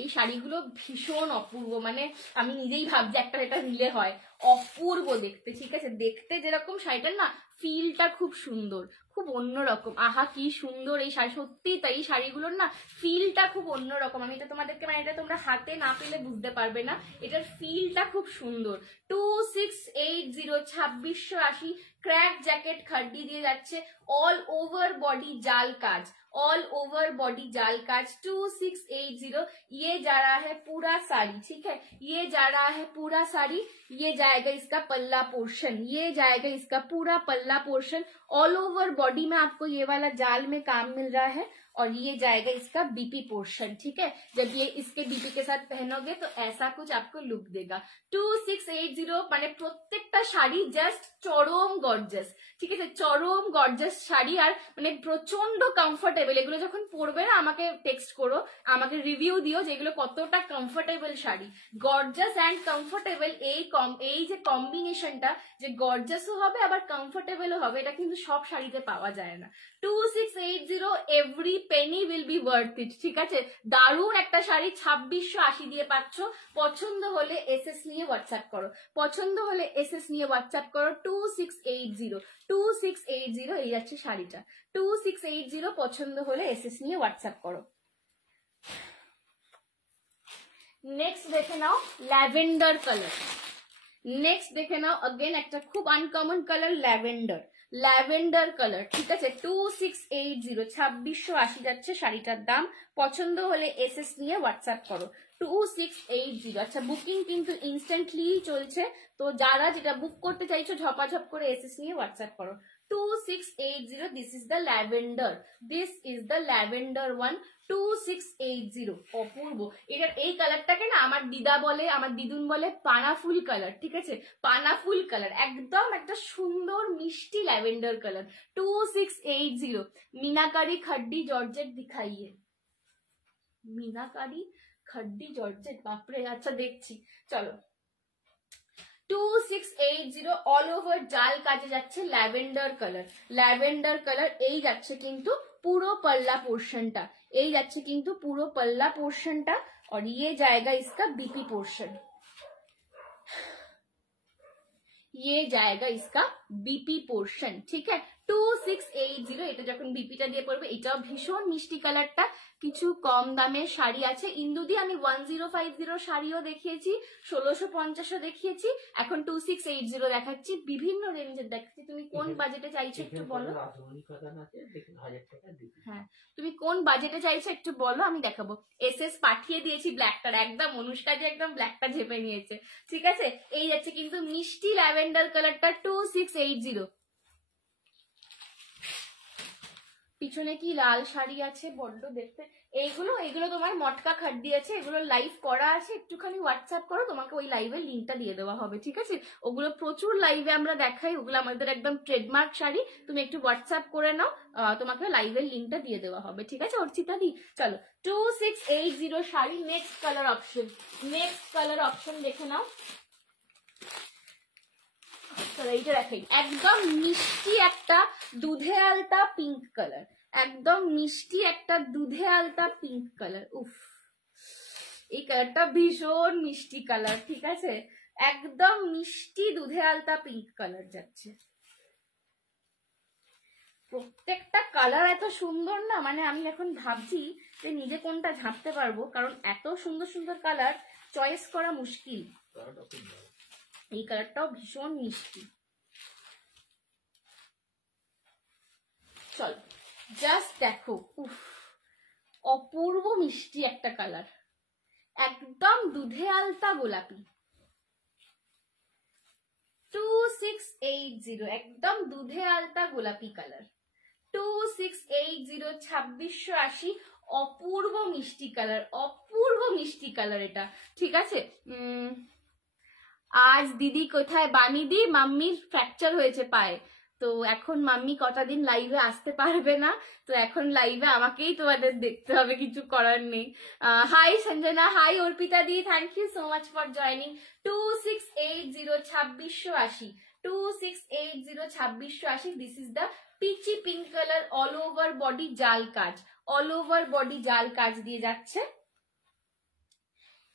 এই শাড়িগুলো ভীষণ অপূর্ব, মানে আমি নিজেই ভাবছি একটা এটা নিলে হয়, অপূর্ব দেখতে, ঠিক আছে? দেখতে যেরকম শাড়িটার না ফিলটা খুব সুন্দর, খুব অন্যরকম। আহা কি সুন্দর এই শাড়ি, সত্যি তাই এই শাড়িগুলোর না ফিলটা খুব অন্যরকম। আমি এটা তোমাদেরকে, মানে এটা তোমরা হাতে না পেলে বুঝতে পারবে না, এটার ফিলটা খুব সুন্দর। 2680 2680 ক্র্যাক জ্যাকেট খাড্ডি দিয়ে যাচ্ছে, অল ওভার বডি জাল কাজ, ऑल ओवर बॉडी जाल काज। 2680 ये जा रहा है पूरा साड़ी, ठीक है? ये जा रहा है पूरा साड़ी, ये जाएगा इसका पल्ला पोर्शन, ये जाएगा इसका पूरा पल्ला पोर्शन। ऑल ओवर बॉडी में आपको ये वाला जाल में काम मिल रहा है, और ये जाएगा इसका बीपी पोर्शन, ठीक है? जब ये इसके बीपी के साथ पहनोगे तो ऐसा कुछ आपको लुक देगा। 2680 মানে প্রত্যেকটা শাড়ি জাস্ট চরম গর্জাস, ঠিক আছে? চরম গর্জাস শাড়ি, আর মানে প্রচন্ড কমফোর্টেবল। এগুলো যখন পরবে না আমাকে টেক্সট করো, আমাকে রিভিউ দিও যে এগুলো কতটা comfortable sari. Gorgeous and comfortable, এই যে কম্বিনেশনটা, যে গর্জাসও হবে আবার কমফোর্টেবলও হবে, এটা কিন্তু সব শাড়িতে পাওয়া যায় না। 2680 every Penney will be worth it, ঠিক আছে? দারুণ একটা শাড়ি 2680 দিয়ে পাচ্ছ। পছন্দ হলে এসএস নিয়ে হোয়াটসঅ্যাপ করো, পছন্দ হলে এসএস নিয়ে হোয়াটসঅ্যাপ করো। 2680 এই যাচ্ছে শাড়িটা। 2680 পছন্দ হলে এসএস নিয়ে হোয়াটসঅ্যাপ করো। নেক্সট দেখে নাও ল্যাভেন্ডার কালার। নেক্সট দেখে নাও अगेन একটা খুব uncommon colour, lavender. Lavender colour, ঠিক আছে? 2680 2680 যাচ্ছে শাড়িটার দাম। পছন্দ হলে এসএস নিয়ে হোয়াটসঅ্যাপ করো। 2680। আচ্ছা বুকিং কিন্তু ইনস্ট্যান্টলি চলছে, তো যারা যেটা বুক করতে চাইছো ঝপাঝপ করে এসএস নিয়ে হোয়াটসঅ্যাপ করো। 2680 this is the lavender, this is the lavender one. 2680 অপূর্ব। এটার এই কালারটাকে না আমার দিদা বলে, আমার দিদুন বলে পানাফুল কালার, ঠিক আছে? পানাফুল কালার, একদম একটা সুন্দর মিষ্টি ল্যাভেন্ডার কালার। 2680 मीनाकारी खड्डी जॉर्जेट दिखाइए। मीनाकारी खड्डी जॉर्जेट, बापरे। अच्छा देखছি, চলো। 2680 অল ওভার জাল কাজে যাচ্ছে ল্যাভেন্ডার কালার। ল্যাভেন্ডার কালার এই যাচ্ছে কিন্তু পুরো पल्ला पोर्शनটা, এই যাচ্ছে কিন্তু পুরো पल्ला पोर्शनটা, और ये जाएगा इसका बीपी पोर्शन, ये जाएगा इसका बीपी पोर्शन, ठीक है? 2680 এটা যখন বিপিটা দিয়ে পড়বে, এটাও ভীষণ মিষ্টি কালারটা। কিছু কম দামের শাড়ি আছে ইন্দুদি, আমি 1050 শাড়িও দেখিয়েছি, 1650ও দেখিয়েছি, এখন 2680 দেখাচ্ছি, বিভিন্ন রেঞ্জের দেখাচ্ছি। তুমি কোন বাজেটে চাইছো একটু বলো। হ্যাঁ তুমি কোন বাজেটে চাইছো একটু বলো, আমি দেখাবো। এসএস পাঠিয়ে দিয়েছি ব্ল্যাকটার, একদম অনুষ্কা যে একদম ব্ল্যাকটা ঝেপে নিয়েছে, ঠিক আছে? এই যাচ্ছে কিন্তু মিষ্টি ল্যাভেন্ডার কালারটা 2680। পিছনে কি লাল শাড়ি আছে বড্ড দেখতে। এইগুলো তোমার মটকা খাড্ডি আছে, এগুলো লাইভ করা আছে, একটুখানি হোয়াটসঅ্যাপ করো, তোমাকে ওই লাইভের লিঙ্কটা দিয়ে দেওয়া হবে, ঠিক আছে? ওগুলো প্রচুর লাইভে আমরা দেখাই, ওগুলো আমাদের একদম ট্রেডমার্ক শাড়ি। তুমি একটু হোয়াটসঅ্যাপ করে নাও, তোমাকে লাইভের লিঙ্কটা দিয়ে দেওয়া হবে, ঠিক আছে অর্চিতা দি? চলো 2680 sari. Next colour option, next colour option দেখে নাও। এইটা দেখাই, একদম মিষ্টি একটা দুধে আলতা পিঙ্ক কালার, একদম মিষ্টি একটা দুধে আলতা পিঙ্ক কালার। উফ, এই কালারটা ভীষণ মিষ্টি কালার, ঠিক আছে, একদম মিষ্টি দুধে আলতা পিঙ্ক কালার যাচ্ছে। প্রত্যেকটা কালার এত সুন্দর না, মানে আমি এখন ভাবছি যে নিজে কোনটা ঝাঁপতে পারবো, কারণ এত সুন্দর সুন্দর কালার চয়েস করা মুশকিল। এই কালারটাও ভীষণ মিষ্টি। চল জাস্ট দেখো, উফ, অপূর্ব মিষ্টি একটা কালার, একদম দুধে আলতা গোলাপি। 2680, একদম দুধে আলতা গোলাপি কালার। 2680, 2680, অপূর্ব মিষ্টি কালার, অপূর্ব মিষ্টি কালার এটা, ঠিক আছে। আজ দিদি কোথায়? বানি দি, মাম্মির ফ্র্যাকচার হয়েছে পায়ে, তো এখন মাম্মি কটা দিন লাইভে আসতে পারবে না, তো এখন লাইভে আমাকেই তোমাদের দেখতে হবে, কিছু করার নেই। হাই সঞ্জনা, হাই অর্পিতা দি, thank you so much for joining. 2680, 2680, 2680, 2680, this is the peachy pink colour, all over body জাল কাজ, অল ওভার বডি জাল কাজ দিয়ে যাচ্ছে।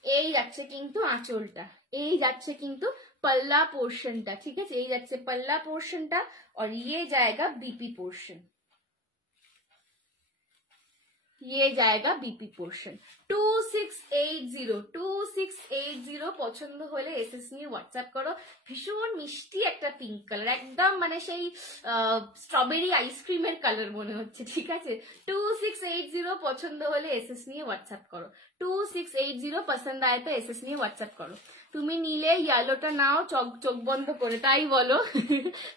এই যাচ্ছে কিন্তু আঁচলটা, এই যাচ্ছে কিন্তু पल्ला पोर्शनটা, ঠিক আছে, এই যাচ্ছে पल्ला पोर्शनটা, और ये जाएगा बीपी पोर्शन, ये जाएगा बीपी पोर्शन। 2680, 2680 পছন্দ হলে এসএস নিয়ে হোয়াটসঅ্যাপ করো। ভীষণ মিষ্টি একটা পিঙ্ক কালার, একদম মানে সেই স্ট্রবেরি আইসক্রিমের কালার মনে হচ্ছে, ঠিক আছে। 2680 পছন্দ হলে এসএস নিয়ে হোয়াটসঅ্যাপ করো। 2680 পছন্দ আয় তো এসএস নিয়ে হোয়াটসঅ্যাপ করো। তুমি নিলে ইয়েলোটা নাও চোখ বন্ধ করে, তাই বলো?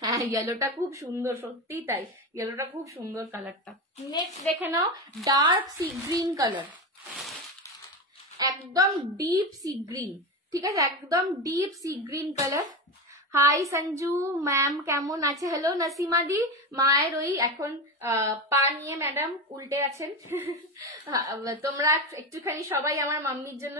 হ্যাঁ, ইয়েলোটা খুব সুন্দর, সত্যি তাই, ইয়েলোটা খুব সুন্দর কালারটা। নেক্সট দেখে নাও ডার্ক সি গ্রিন কালার, একদম ডিপ সি গ্রিন, ঠিক আছে, একদম deep sea green colour. Hi Sanju ma'am, কেমন আছে? হ্যালো নাসিমা দি, মায়ের ওই এখন পা নিয়ে ম্যাডাম উল্টে আছেন। তোমরা একটুখানি সবাই আমার মাম্মির জন্য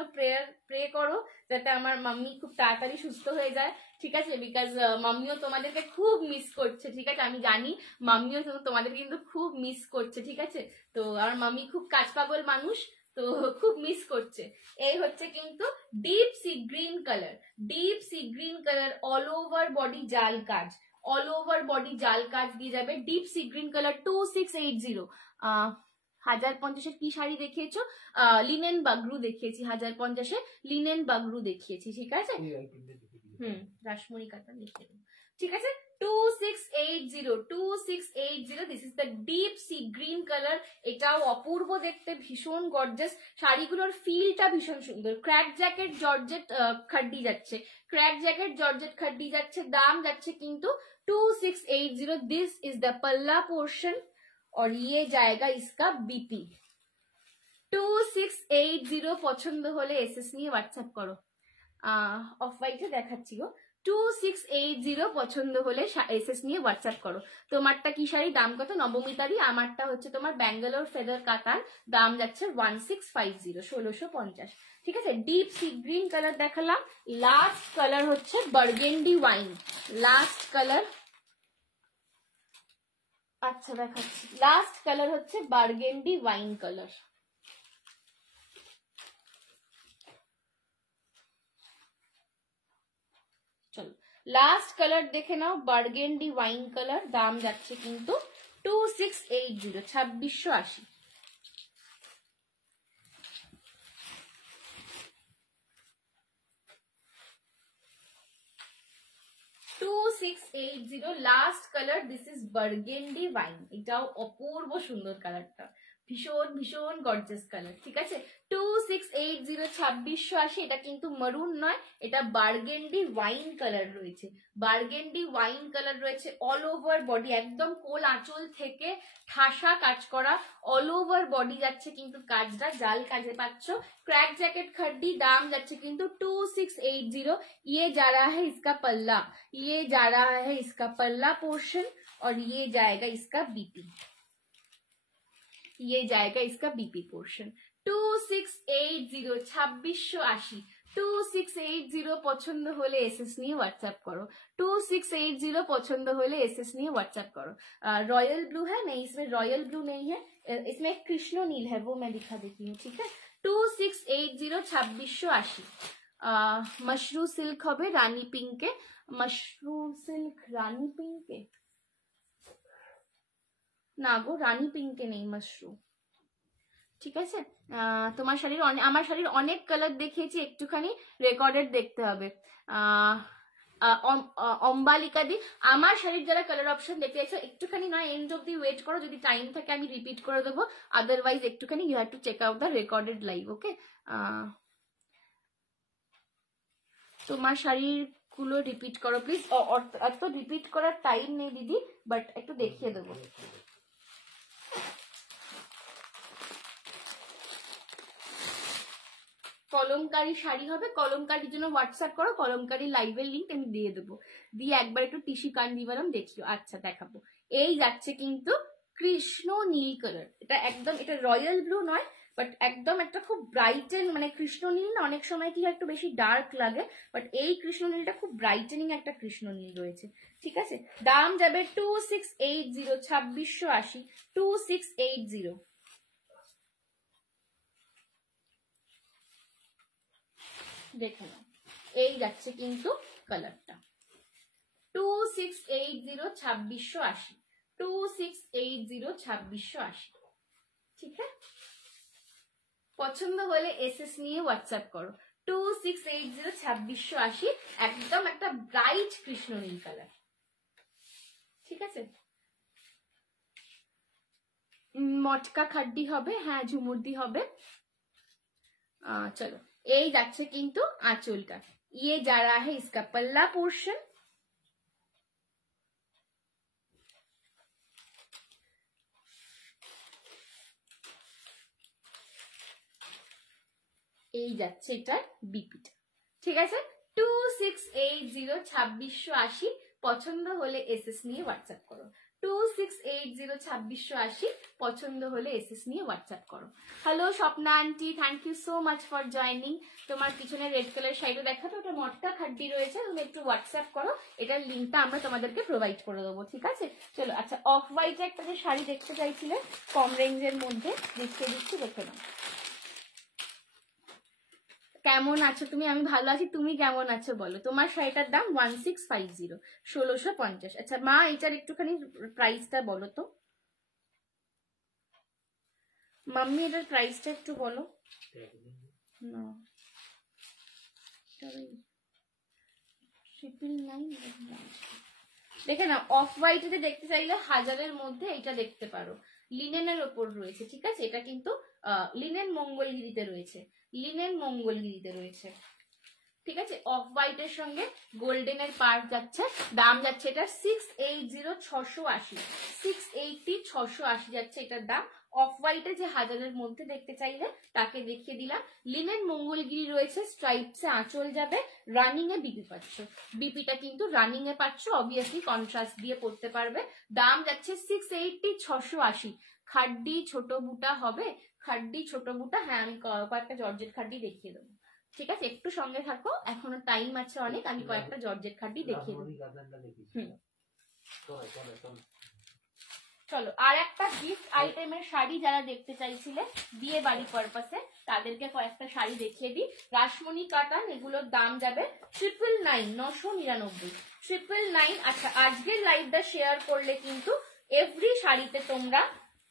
প্রে করো, যাতে আমার মাম্মি খুব তাড়াতাড়ি সুস্থ হয়ে যায়, ঠিক আছে, বিকজ মাম্মিও তোমাদেরকে খুব মিস করছে, ঠিক আছে, আমি জানি মাম্মিও তোমাদের কিন্তু খুব মিস করছে, ঠিক আছে। তো আমার মাম্মি খুব কাজ পাগল মানুষ, তো খুব মিস করছে। এই হচ্ছে কিন্তু deep sea green colour, deep sea green colour, all over body জাল কাজ, অল ওভার বডি জাল কাজ দিয়ে যাবে, ডিপ সি গ্রিন কালার। 2680, 1050 কি শাড়ি দেখিয়েছো? লিনেন বাগরু দেখিয়েছি, 1050 লিনেন বাগরু দেখিয়েছি, ঠিক আছে। রাসমণি কাতা লিখে দিন, ঠিক আছে। 2680, 2680, this is the deep sea green colour. এটাও অপূর্ব দেখতে, ভীষণ গর্জাস, শাড়িগুলোর ফিলটা ভীষণ সুন্দর। ক্র্যাক জ্যাকেট জর্জেট খাড্ডি যাচ্ছে, ক্র্যাক জ্যাকেট জর্জেট খাড্ডি যাচ্ছে, দাম যাচ্ছে কিন্তু 2680। दिस इज द पल्ला पोर्शन और ये जाएगा इसका बीपी। 2680 পছন্দ হলে এসএস নিয়ে হোয়াটসঅ্যাপ করো। অফ হোয়াইটে দেখাচ্ছি গো। 2680 পছন্দ হলে এসএস নিয়ে হোয়াটসঅ্যাপ করো। তোমারটা কি শাড়ি, দাম কত? নবমিতারি, আমারটা হচ্ছে তোমার ব্যাঙ্গালোর ফেদার কাতান, দাম যাচ্ছে 1650, 1650, ঠিক আছে। ডিপ সি গ্রিন কালার দেখালাম। লাস্ট কালার হচ্ছে বার্গেন্ডি ওয়াইন, লাস্ট কালার, আচ্ছা দেখাচ্ছি, লাস্ট কালার হচ্ছে বার্গেন্ডি ওয়াইন কালার। চলো লাস্ট কালার দেখে নাও, বার্গেন্ডি ওয়াইন কালার, দাম যাচ্ছে কিন্তু 2680, 2680। 2680 last colour, this is burgundy wine, এটাও অপূর্ব সুন্দর কালারটা, ভীষণ ভীষণ গর্জিয়াস কালার, ঠিক আছে। 2680, 2680, এটা কিন্তু মারুন নয়, এটা বার্গেন্ডি ওয়াইন কালার রয়েছে, বার্গেন্ডি ওয়াইন কালার রয়েছে। অল ওভার বডি একদম কোল আঁচল থেকে ঠাসা কাজ করা, অল ওভার বডি যাচ্ছে কিন্তু কাজটা জাল কাজে পাচ্ছ। क्रैक जैकेट खड्डी, दाम जाচ্ছে কিন্তু 2680। ये जा रहा है इसका पल्ला, ये जा रहा है इसका पल्ला पोर्शन, और ये जाएगा इसका बीपी, ये जाएगा इसका बीपी पोर्शन। 2680, 2680, 2680 পছন্দ হলে এসএস নিয়ে হোয়াটসঅ্যাপ করো। 2680 পছন্দ হলে एसएस নিয়ে व्हाट्सएप करो। रॉयल ब्लू है नहीं, इसमें रॉयल ब्लू नहीं है, इसमें कृष्ण नील है, वो मैं दिखा देती हूँ, ठीक है। 2680 2680 मशरू सिल्क হবে রানী পিঙ্কে, मशरू सिल्क রানী পিঙ্কে না গো, রানী পিঙ্কে নেই মশরু, ঠিক আছে। তোমার শাড়ির আমার শাড়ির অনেক কালার দেখিয়েছি, একটুখানি রেকর্ডেড দেখতে হবে। অম্বালিকা দি, আমার শাড়ির যারা কালার অপশন দেখতে চাইছো একটুখানি নয় এন্ড অব্দি ওয়েট করো, যদি টাইম থাকে আমি রিপিট করে দেবো, আদারওয়াইজ একটুখানি you have to check out the recorded live, okay. তোমার শাড়ির গুলো রিপিট করো প্লিজ, অত রিপিট করার টাইম নেই দিদি, বাট একটু দেখিয়ে দেবো। কলমকারী শাড়ি হবে, কলমকারীর জন্য হোয়াটসঅ্যাপ করো, কলমকারী লাইভের লিঙ্ক আমি দিয়ে দেবো, দিয়ে একবার একটু টিসি কাঞ্জিভারাম দেখিও। আচ্ছা দেখাবো, এই যাচ্ছে কিন্তু কৃষ্ণ নীল কালার, এটা একদম, এটা রয়্যাল ব্লু নয়, বাট একদম একটা খুব ব্রাইটেন, মানে কৃষ্ণ নীল না অনেক সময় কি একটু বেশি ডার্ক লাগে, বাট এই কৃষ্ণ নীলটা খুব ব্রাইটেনিং একটা কৃষ্ণ নীল রয়েছে, ঠিক আছে। দাম যাবে 2680 2680 2680। দেখে নাও, এই যাচ্ছে কিন্তু কালারটা 2680 2680 2680 2680, ঠিক আছে। পছন্দ হলে এসএস নিয়ে হোয়াটসঅ্যাপ করো। 2680 2680 একদম একটা ব্রাইট কৃষ্ণ নীল কালার, ঠিক আছে। মটকা খাড্ডি হবে, হ্যাঁ ঝুমুরদি হবে। চলো, এই যাচ্ছে কিন্তু আঁচলটা, ये जा रहा है इसका पल्ला पोर्शन, এই যাচ্ছে এটার বিপিটা, ঠিক আছে। 2680 2680 পছন্দ হলে এসএস নিয়ে হোয়াটসঅ্যাপ করো। 2680 2680 পছন্দ হলে এসএস নিয়ে হোয়াটসঅ্যাপ করো। Hello Swapna aunty, thank you so much for joining. তোমার পিছনে রেড কালার শাড়িটা দেখাতো, ওটা মটকা খাড্ডি রয়েছে, তুমি একটু হোয়াটসঅ্যাপ করো, এটার লিঙ্কটা আমরা তোমাদেরকে প্রোভাইড করে দেবো, ঠিক আছে। চলো, আচ্ছা অফ হোয়াইটে একটা যে শাড়ি দেখতে চাইছিলে কম রেঞ্জের মধ্যে, দেখিয়ে দিচ্ছি, দেখে নাও। কেমন আছো তুমি? আমি ভালো আছি, তুমি কেমন আছো বলো। তোমার শাড়িটার দাম 1650 1650। আচ্ছা মা, এটার একটুখানি প্রাইসটা বলো তো মাম্মি, এটার প্রাইসটা একটু বলো না। দেখে না, অফ হোয়াইটে দেখতে চাইলে 1000-এর মধ্যে এটা দেখতে পারো, লিনেনের ওপর রয়েছে, ঠিক আছে। এটা কিন্তু লিনেন মঙ্গলগিরিতে রয়েছে, লিনেন মঙ্গলগিরিতে রয়েছে, ঠিক আছে। অফ হোয়াইটের সঙ্গে গোল্ডেনের পার্ট যাচ্ছে, দাম যাচ্ছে এটা 680 680 680 680 যাচ্ছে এটার দাম। অফ হোয়াইটে যে 1000-এর মধ্যে দেখতে চাইলে তাকে দেখিয়ে দিলাম। লিনেন মঙ্গলগিরি রয়েছে, স্ট্রাইপসে আঁচল যাবে, রানিং এ বিপি পাচ্ছ, বিপিটা কিন্তু রানিং এ পাচ্ছ, অবভিয়াসলি কন্ট্রাস্ট দিয়ে পড়তে পারবে। দাম যাচ্ছে 680 680। খাড্ডি ছোট বুটা হবে, খাড্ডি ছোট বুটা, হ্যাঁ আমি কয়েকটা জর্জেট খাড্ডি দেখিয়ে দেবো, ঠিক আছে। একটু সঙ্গে থাকো, এখনো টাইম আছে অনেক, আমি কয়েকটা জর্জেট খাড্ডি দেখিয়ে দেবো। চলো, আর একটা গিফট আইটেমের শাড়ি যারা দেখতে চাইছিলে বিয়ে বাড়ি পারপাসে, তাদেরকে কয়েকটা শাড়ি দেখিয়ে দিই। রাসমণি কাটান, এগুলোর দাম যাবে 999 999 999। আচ্ছা, আজকের লাইভটা শেয়ার করলে কিন্তু এভরি শাড়িতে তোমরা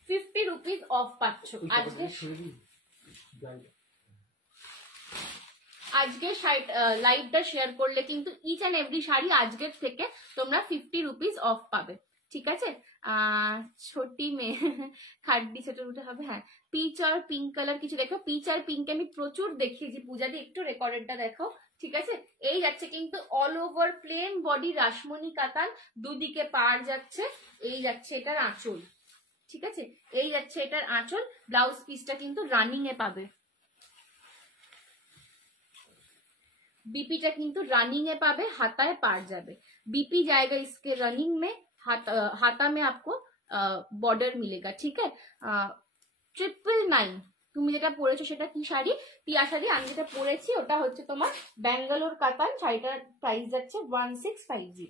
50 রুপিস অফ পাচ্ছ। আজকের লাইভটা শেয়ার করলে কিন্তু ইচ অ্যান্ড এভরি শাড়ি আজকের থেকে তোমরা 50 রুপিস অফ পাবে, ঠিক আছে। ছোটি মেয়ে খাড্ডি ছোট উঠে হবে, হ্যাঁ। পিচ আর পিঙ্ক কালার কিছু দেখো, পিচ আর পিঙ্ক আমি প্রচুর দেখিয়েছি, পূজা দিয়ে একটু রেকর্ডেডটা দেখো, ঠিক আছে। এই যাচ্ছে কিন্তু all over plain body Rashmoni Katan, দুদিকে পাড় যাচ্ছে, এই যাচ্ছে এটার আঁচল, ঠিক আছে। এই যাচ্ছে এটার আঁচল, ব্লাউজ পিসটা কিন্তু রানিং এ পাবে, बीपीটা কিন্তু রানিং এ পাবে, হাতায় পার যাবে, बीपी जाएगा इसके रनिंग में, हाथा में आपको बॉर्डर मिलेगा, ठीक है। 999 তুমি যেটা পরেছো সেটা কি শাড়ি? টিয়া শাড়ি। আমি যেটা পরেছি ওটা হচ্ছে তোমার ব্যাঙ্গালোর কাতান। শাড়িটার প্রাইস যাচ্ছে 1650।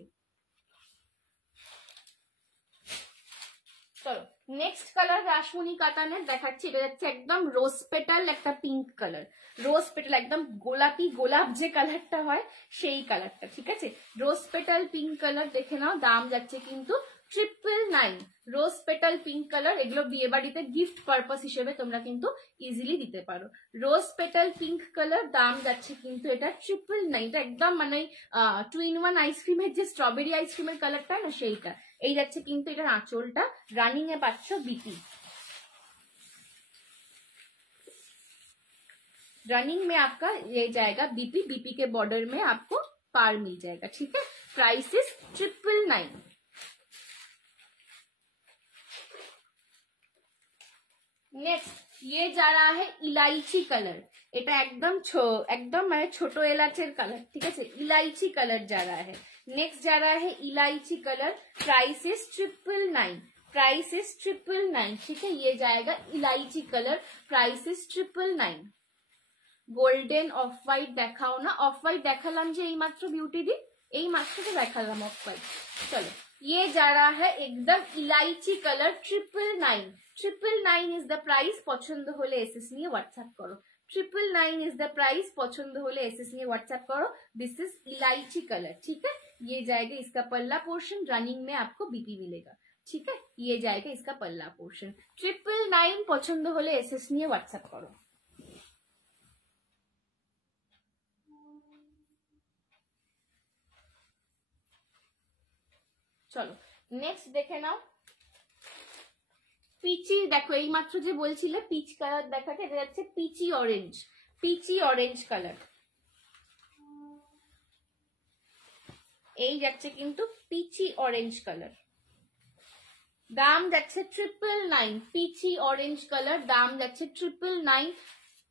চলো নেক্সট কালার রাসমণি কাতানের দেখাচ্ছি। এটা যাচ্ছে একদম রোজ পেটাল একটা পিঙ্ক কালার। রোজ পেটাল একদম গোলাপি গোলাপ যে কালারটা হয় সেই কালারটা, ঠিক আছে? রোজ পেটাল পিঙ্ক কালার দেখে নাও। দাম যাচ্ছে কিন্তু 999। রোজ পেটাল পিঙ্ক কালার, এগুলো বিয়ে বাড়িতে গিফট পারপাস হিসেবে তোমরা কিন্তু ইজিলি দিতে পারো। রোজ পেটাল পিঙ্ক কালার, দাম যাচ্ছে কিন্তু এটা 999। এটা একদম মানে 2-in-1 আইসক্রিমের যে স্ট্রবেরি আইসক্রিমের কালারটা না সেইটা। এই যাচ্ছে কিন্তু এটার আঁচলটা। রানিং এ পাচ্ছ बीपी। रनिंग में आपका ये जाएगा बीपी। बीपी के बॉर्डर में आपको पार मिल जाएगा, ठीक है? Price is 999। नेक्स्ट ये जा रहा है इलायची कलर। এটা একদম মানে ছোট এলাচের কালার, ঠিক আছে? ইলাইচি কালার जा रहा है। नेक्स्ट जा रहा है इलायची colour. Price is 999। Price is 999, ठीक है? ये जाएगा इलायची colour. Price is 999। Golden off white দেখাও না। অফ হোয়াইট দেখালাম যে এই মাত্র বিউটি দি, এই মাত্র তো দেখালাম অফ হোয়াইট। চলো ये जा रहा है एकदम इलायची कलर 999। 999 is the price. পছন্দ হলে এসএস নিয়ে হোয়াটসঅ্যাপ করো। 999 इज द प्राइस। পছন্দ হলে এসএস নিয়ে হোয়াটসঅ্যাপ करो। दिस इज इलायची कलर, ठीक है? ये जाएगा इसका पल्ला पोर्शन। रनिंग में आपको बीपी मिलेगा, ठीक है? ये जाएगा इसका पल्ला पोर्शन। 999 পছন্দ হলে এসএস নিয়ে হোয়াটসঅ্যাপ করো। চলো নেক্সট দেখে নাও। পিচি দেখো, এই মাত্র যে বলছিলে পিচ কালার দেখাতে, এটা যাচ্ছে peachy orange. Peachy orange colour, এই যাচ্ছে কিন্তু পিচি অরেঞ্জ কালার। দাম যাচ্ছে 999। পিচি অরেঞ্জ কালার, দাম যাচ্ছে 999।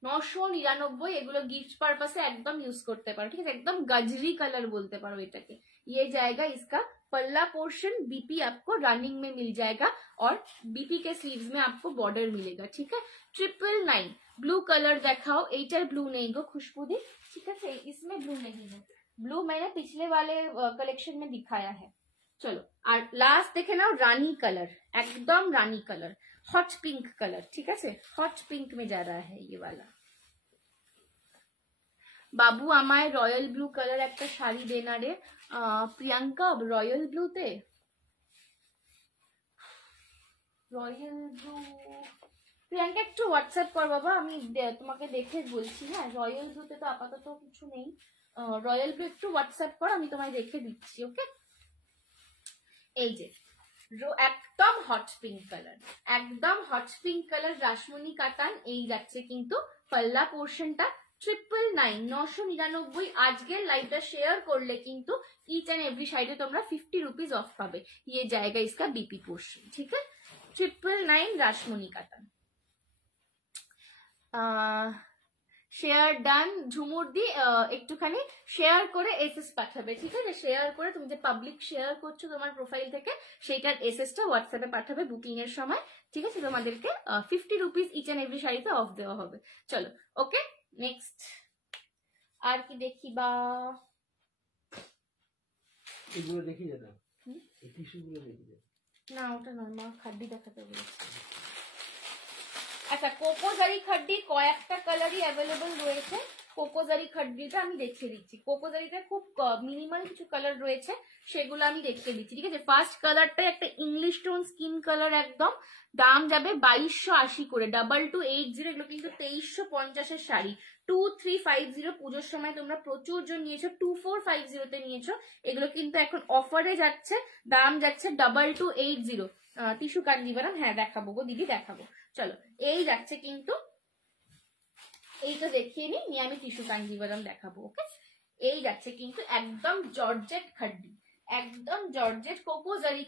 999। এগুলো গিফট পারপাসে একদম ইউজ করতে পারো, ঠিক আছে? একদম गजरी कलर बोलते पारो এটাকে। ये जाएगा इसका पल्ला पोर्शन। बीपी आपको रनिंग में मिल जाएगा और बीपी के स्लीव्स में आपको बॉर्डर मिलेगा, ठीक है? 999। ब्लू कलर देखाओ। एटर ब्लू नहीं गो खुशबू दी, ठीक है? इसमें ब्लू नहीं है। ब्लू मैंने पिछले वाले कलेक्शन में दिखाया है। चलो और लास्ट देखे नाओ रानी कलर। एकदम रानी कलर, हॉट पिंक कलर, ठीक है? हॉट पिंक में जा रहा है ये वाला। बाबू আমায় রয়্যাল ব্লু কালার একটা শাড়ি দে না রে। প্রিয়াঙ্কা রয়্যাল ব্লুতে, রয়্যাল ব্লু প্রিয়াঙ্কা একটু হোয়াটসঅ্যাপ কর বাবা, আমি তোমাকে দেখে বলছি। হ্যাঁ রয়্যাল ব্লুতে তো আপাতত কিছু নেই। রয়্যাল ব্লু একটু হোয়াটসঅ্যাপ কর, আমি তোমায় দেখে দিচ্ছি, ওকে? এই যে একদম হট পিঙ্ক কালার, একদম হট পিঙ্ক কালার রাসমণি কাতান। এই যাচ্ছে কিন্তু পাল্লা পোর্শনটা 999। 999। আজকের লাইভটা শেয়ার করলে কিন্তু ইচ एंड एवरी साइड তোমরা 50 रुपीज ऑफ পাবে। ये जाएगा इसका बीपी पोर्शन, ठीक है? 999 রাসমণি কাতান। Share done. ঝুমুর দি একটুখানি শেয়ার করে এসএস পাঠাবে, ঠিক আছে? শেয়ার করে তুমি যে পাবলিক শেয়ার করছো তোমার প্রোফাইল থেকে সেইটার এসএসটা হোয়াটসঅ্যাপে পাঠাবে বুকিং এর সময়, ঠিক আছে? তোমাদেরকে 50 रुपीज ইচ एंड एवरी শাড়িতে অফ দেওয়া হবে। চলো ওকে নেক্সট আর কি দেখিবা? এগুলো দেখি দাদা, এই টিস্যুগুলো দেখি না ওটা নয়, মা খাড্ডি দেখাতে বলেছে। আচ্ছা কোকোজারি খাড্ডি কয়েকটা কালারই অ্যাভেলেবল রয়েছে। কোকোজারি খাড্ডিটা আমি দেখিয়ে দিচ্ছি। কোকোজারিতে খুব মিনিমাল কিছু কালার রয়েছে, সেগুলো আমি দেখিয়ে দিচ্ছি, ঠিক আছে? ফার্স্ট কালারটা একটা ইংলিশ টোন স্কিন কালার একদম। দাম যাবে 2280 করে। 2280। এগুলো কিন্তু 2350 এর শাড়ি। 2350 পুজোর সময় তোমরা প্রচুর জন নিয়েছো। 2450 তে নিয়েছো। এগুলো কিন্তু এখন অফারে যাচ্ছে। দাম যাচ্ছে 2280। টিস্যু কাঞ্জিভারাম, হ্যাঁ দেখাবো গো দিদি, দেখাবো। চলো এই যাচ্ছে কিন্তু, এইটা দেখিয়ে নিই, আমি টিস্যু কাঞ্জিভারাম দেখাবো, ওকে? এই যাচ্ছে কিন্তু একদম জর্জেট খাড্ডি, একদম জর্জেট কোকোজারি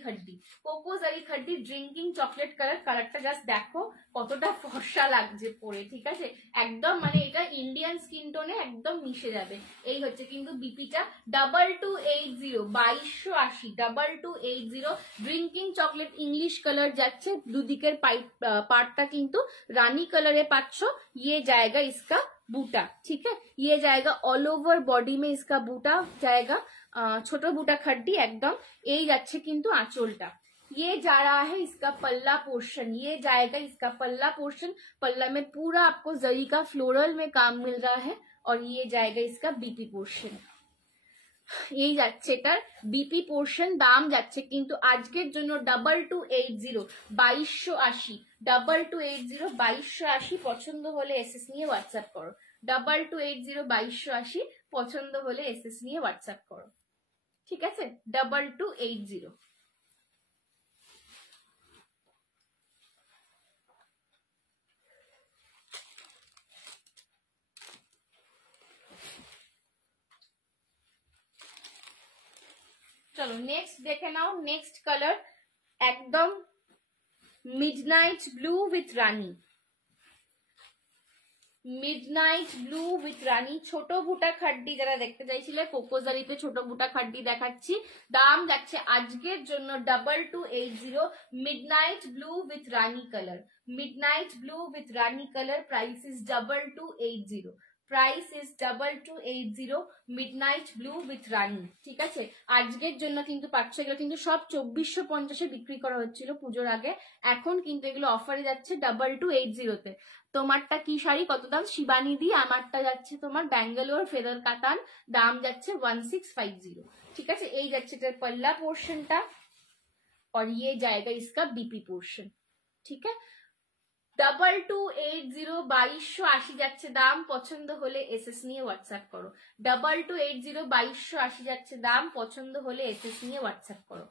খাড্ডি ড্রিঙ্কিং চকলেট কালার। কালারটা জাস্ট দেখো কতটা ফর্সা লাগছে পরে, ঠিক আছে? একদম মানে এটা ইন্ডিয়ান স্কিন টোনে একদম মিশে যাবে। এই হচ্ছে কিন্তু বিপিটা 2280 2280 2280 ড্রিঙ্কিং চকলেট इंग्लिश कलर যাচ্ছে। দুদিকের পার্টটা কিন্তু রানী কালারে পাচ্ছ। ये जाएगा इसका बूटा, ठीक है? ये जाएगा ऑल ओवर बॉडी में इसका बूटा जाएगा। छोटो बूटा खड्डी एकदम। এই যাচ্ছে কিন্তু আঁচলটা। ये जा रहा है इसका पल्ला पोर्शन, ये जाएगा इसका पल्ला पोर्शन। पल्ला में पूरा आपको जरी का फ्लोरल में काम मिल रहा है। और ये जाएगा इसका बीपी पोर्शन। এই যাচ্ছে এটার বিপি পোর্শন। দাম যাচ্ছে কিন্তু আজকের জন্য 2280 2280 2280 2280। পছন্দ হলে এসএস নিয়ে হোয়াটসঅ্যাপ করো। 2280 2280 পছন্দ হলে এসএস নিয়ে হোয়াটসঅ্যাপ করো, ঠিক আছে? 2280। चलो नेक्स्ट देखे नाओ। नेक्स्ट कलर एकदम midnight blue with rani. Midnight blue with rani. ছোট বুটা খাড্ডি যারা দেখতে চাইছিলে কোকোজারিতে ছোট বুটা খাড্ডি দেখাচ্ছি। দাম যাচ্ছে আজকের জন্য 2280 midnight blue with rani colour. Midnight blue with rani colour. Price is 2280। Price is 2280 midnight blue with rani, ঠিক আছে? আজকের জন্য কিন্তু পাচ্ছ। এগুলো কিন্তু সব 2450 বিক্রি করা হচ্ছিল পুজোর আগে। এখন কিন্তু এগুলো অফারে যাচ্ছে 2280 তে। তোমারটা কি শাড়ি কত দাম? শিবানী দি। আমারটা যাচ্ছে তোমার ব্যাঙ্গালোর ফেদার কাতান। দাম যাচ্ছে 1650, ঠিক আছে? এই যাচ্ছে এটার पल्ला पोर्शनটা। और ये जाएगा इसका बीपी पोर्शन, ठीक है? 2280 2280 যাচ্ছে দাম। পছন্দ হলে এসএস নিয়ে হোয়াটসঅ্যাপ করো। 2280 2280 যাচ্ছে দাম। পছন্দ হলে এসএস নিয়ে হোয়াটসঅ্যাপ করো।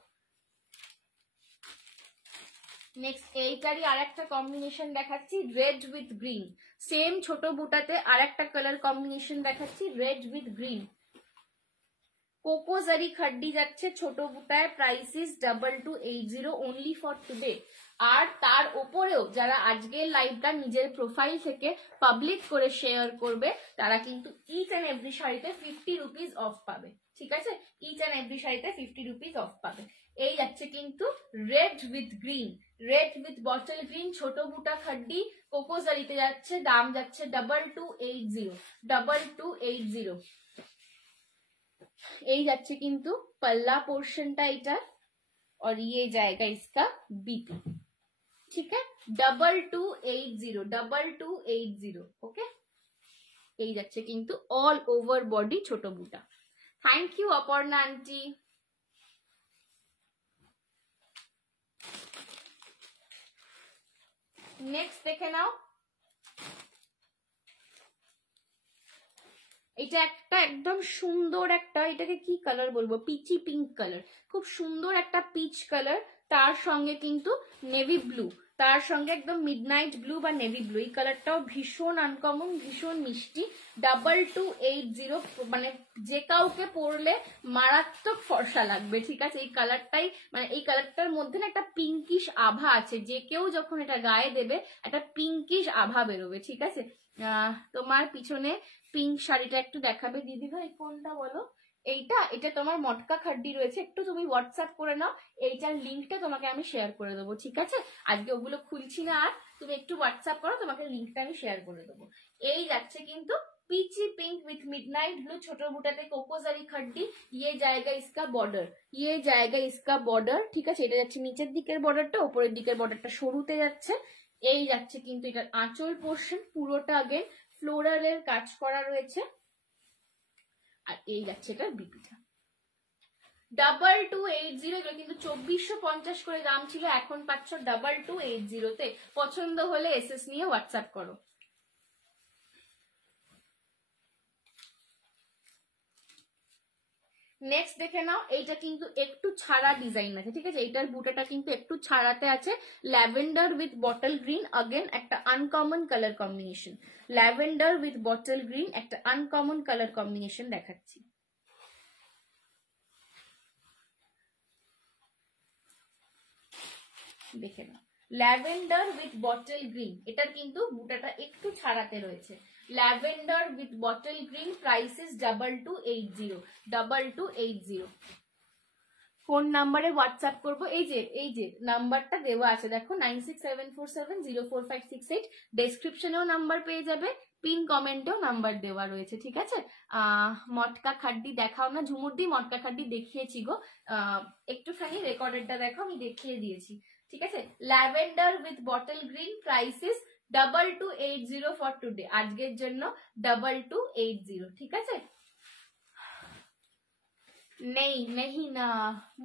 নেক্সট এইটারই আরেকটা কম্বিনেশন দেখাচ্ছি, রেড উইথ গ্রিন। সেম ছোট বুটাতে আরেকটা কালার কম্বিনেশন দেখাচ্ছি, রেড উইথ গ্রিন। কোকোজারি খাড্ডি যাচ্ছে ছোট বুটায়। Price is 2280 only for today. আর তার উপরেও যারা আজকের লাইভটা নিজের প্রোফাইল থেকে পাবলিক করে শেয়ার করবে তারা কিন্তু ইচ এন্ড এভরি শাড়িতে 50 রুপিস অফ পাবে, ঠিক আছে? ইচ এন্ড এভরি শাড়িতে 50 রুপিস অফ পাবে। এই যাচ্ছে কিন্তু red with green, red with bottle green ছোট বুটা খাড্ডি কোকোজারিতে যাচ্ছে। দাম যাচ্ছে 2280 2280। এই যাচ্ছে কিন্তু पल्ला पोर्शनটা এটা। और ये जाएगा इसका बीपी, ठीक है? 2280 2280, ओके? এই যাচ্ছে কিন্তু অল ওভার বডি ছোট বুটা। Thank you Aparna aunty. Next দেখে নাও। এটা একটা একদম সুন্দর একটা, এটাকে কি কালার বলবো, পিচি পিঙ্ক কালার। খুব সুন্দর একটা পিচ কালার। তার সঙ্গে কিন্তু নেভি ব্লু, তার সঙ্গে একদম মিডনাইট ব্লু বা নেভি ব্লু। এই কালারটাও ভীষণ আনকমন, ভীষণ মিষ্টি। 2280 মানে যে কাউকে পরলে মারাত্মক ফর্সা লাগবে, ঠিক আছে? এই কালারটাই মানে এই কালারটার মধ্যে না একটা পিঙ্কিশ আভা আছে। যে কেউ যখন এটা গায়ে দেবে একটা পিঙ্কিশ আভা বেরোবে, ঠিক আছে? তোমার পিছনে পিঙ্ক শাড়িটা একটু দেখাবে দিদি ভাই, কোনটা বলো? এইটা, এটা তোমার মটকা খাড্ডি রয়েছে। একটু তুমি হোয়াটসঅ্যাপ করে নাও, এইটার লিঙ্কটা তোমাকে আমি শেয়ার করে দেবো, ঠিক আছে? আজকে ওগুলো খুলছি না আর, তুমি একটু হোয়াটসঅ্যাপ করো, তোমাকে লিঙ্কটা আমি শেয়ার করে দেবো। এই যাচ্ছে কিন্তু पीची पिंक विथ मिडनाइट ब्लू छोटो बुटाते कोकोजारी खड्डी। ये जाएगा इसका बॉर्डर, ये जाएगा इसका बॉर्डर, ठीक আছে? এটা যাচ্ছে নিচের দিকের বর্ডারটা, উপরের দিকের বর্ডারটা সরুতে যাচ্ছে। এই যাচ্ছে কিন্তু এটার আঁচল পোর্শন, পুরোটা আগে ফ্লোরালের কাজ করা রয়েছে। আর এই যাচ্ছে এটার বিপিটা 2280। এগুলো কিন্তু 2450 করে দাম ছিল, এখন পাচ্ছ 2280 তে। পছন্দ হলে এসএস নিয়ে হোয়াটসঅ্যাপ করো। নেক্সট দেখে নাও। এইটা কিন্তু একটু ছাড়া ডিজাইন আছে, ঠিক আছে? এইটার বুটাটা কিন্তু একটু ছাড়াতে আছে। Lavender with bottle green, again একটা uncommon colour combination. Lavender with bottle green একটা আনকমন কালার কম্বিনেশন দেখাচ্ছি। দেখে নাও, ল্যাভেন্ডার উইথ বটল গ্রিন, এটার কিন্তু বুটাটা একটু ছাড়াতে রয়েছে। Lavender with bottle green, price is 2280 phone নাম্বারে হোয়াটসঅ্যাপ করবো। এই যে নাম্বারটা দেওয়া আছে দেখো, 9674704568, ডেসক্রিপশনেও নাম্বার পেয়ে যাবে, পিন কমেন্টেও নাম্বার দেওয়া রয়েছে, ঠিক আছে। মটকা খাড্ডি দেখাও না ঝুমুরদি, মটকা খাড্ডি দেখিয়েছি গো, একটুখানি রেকর্ডেডটা দেখো, আমি দেখিয়ে দিয়েছি, ঠিক আছে। Lavender with bottle green, price is 2280 for today, আজকের জন্য 2280, ঠিক আছে। नहीं ना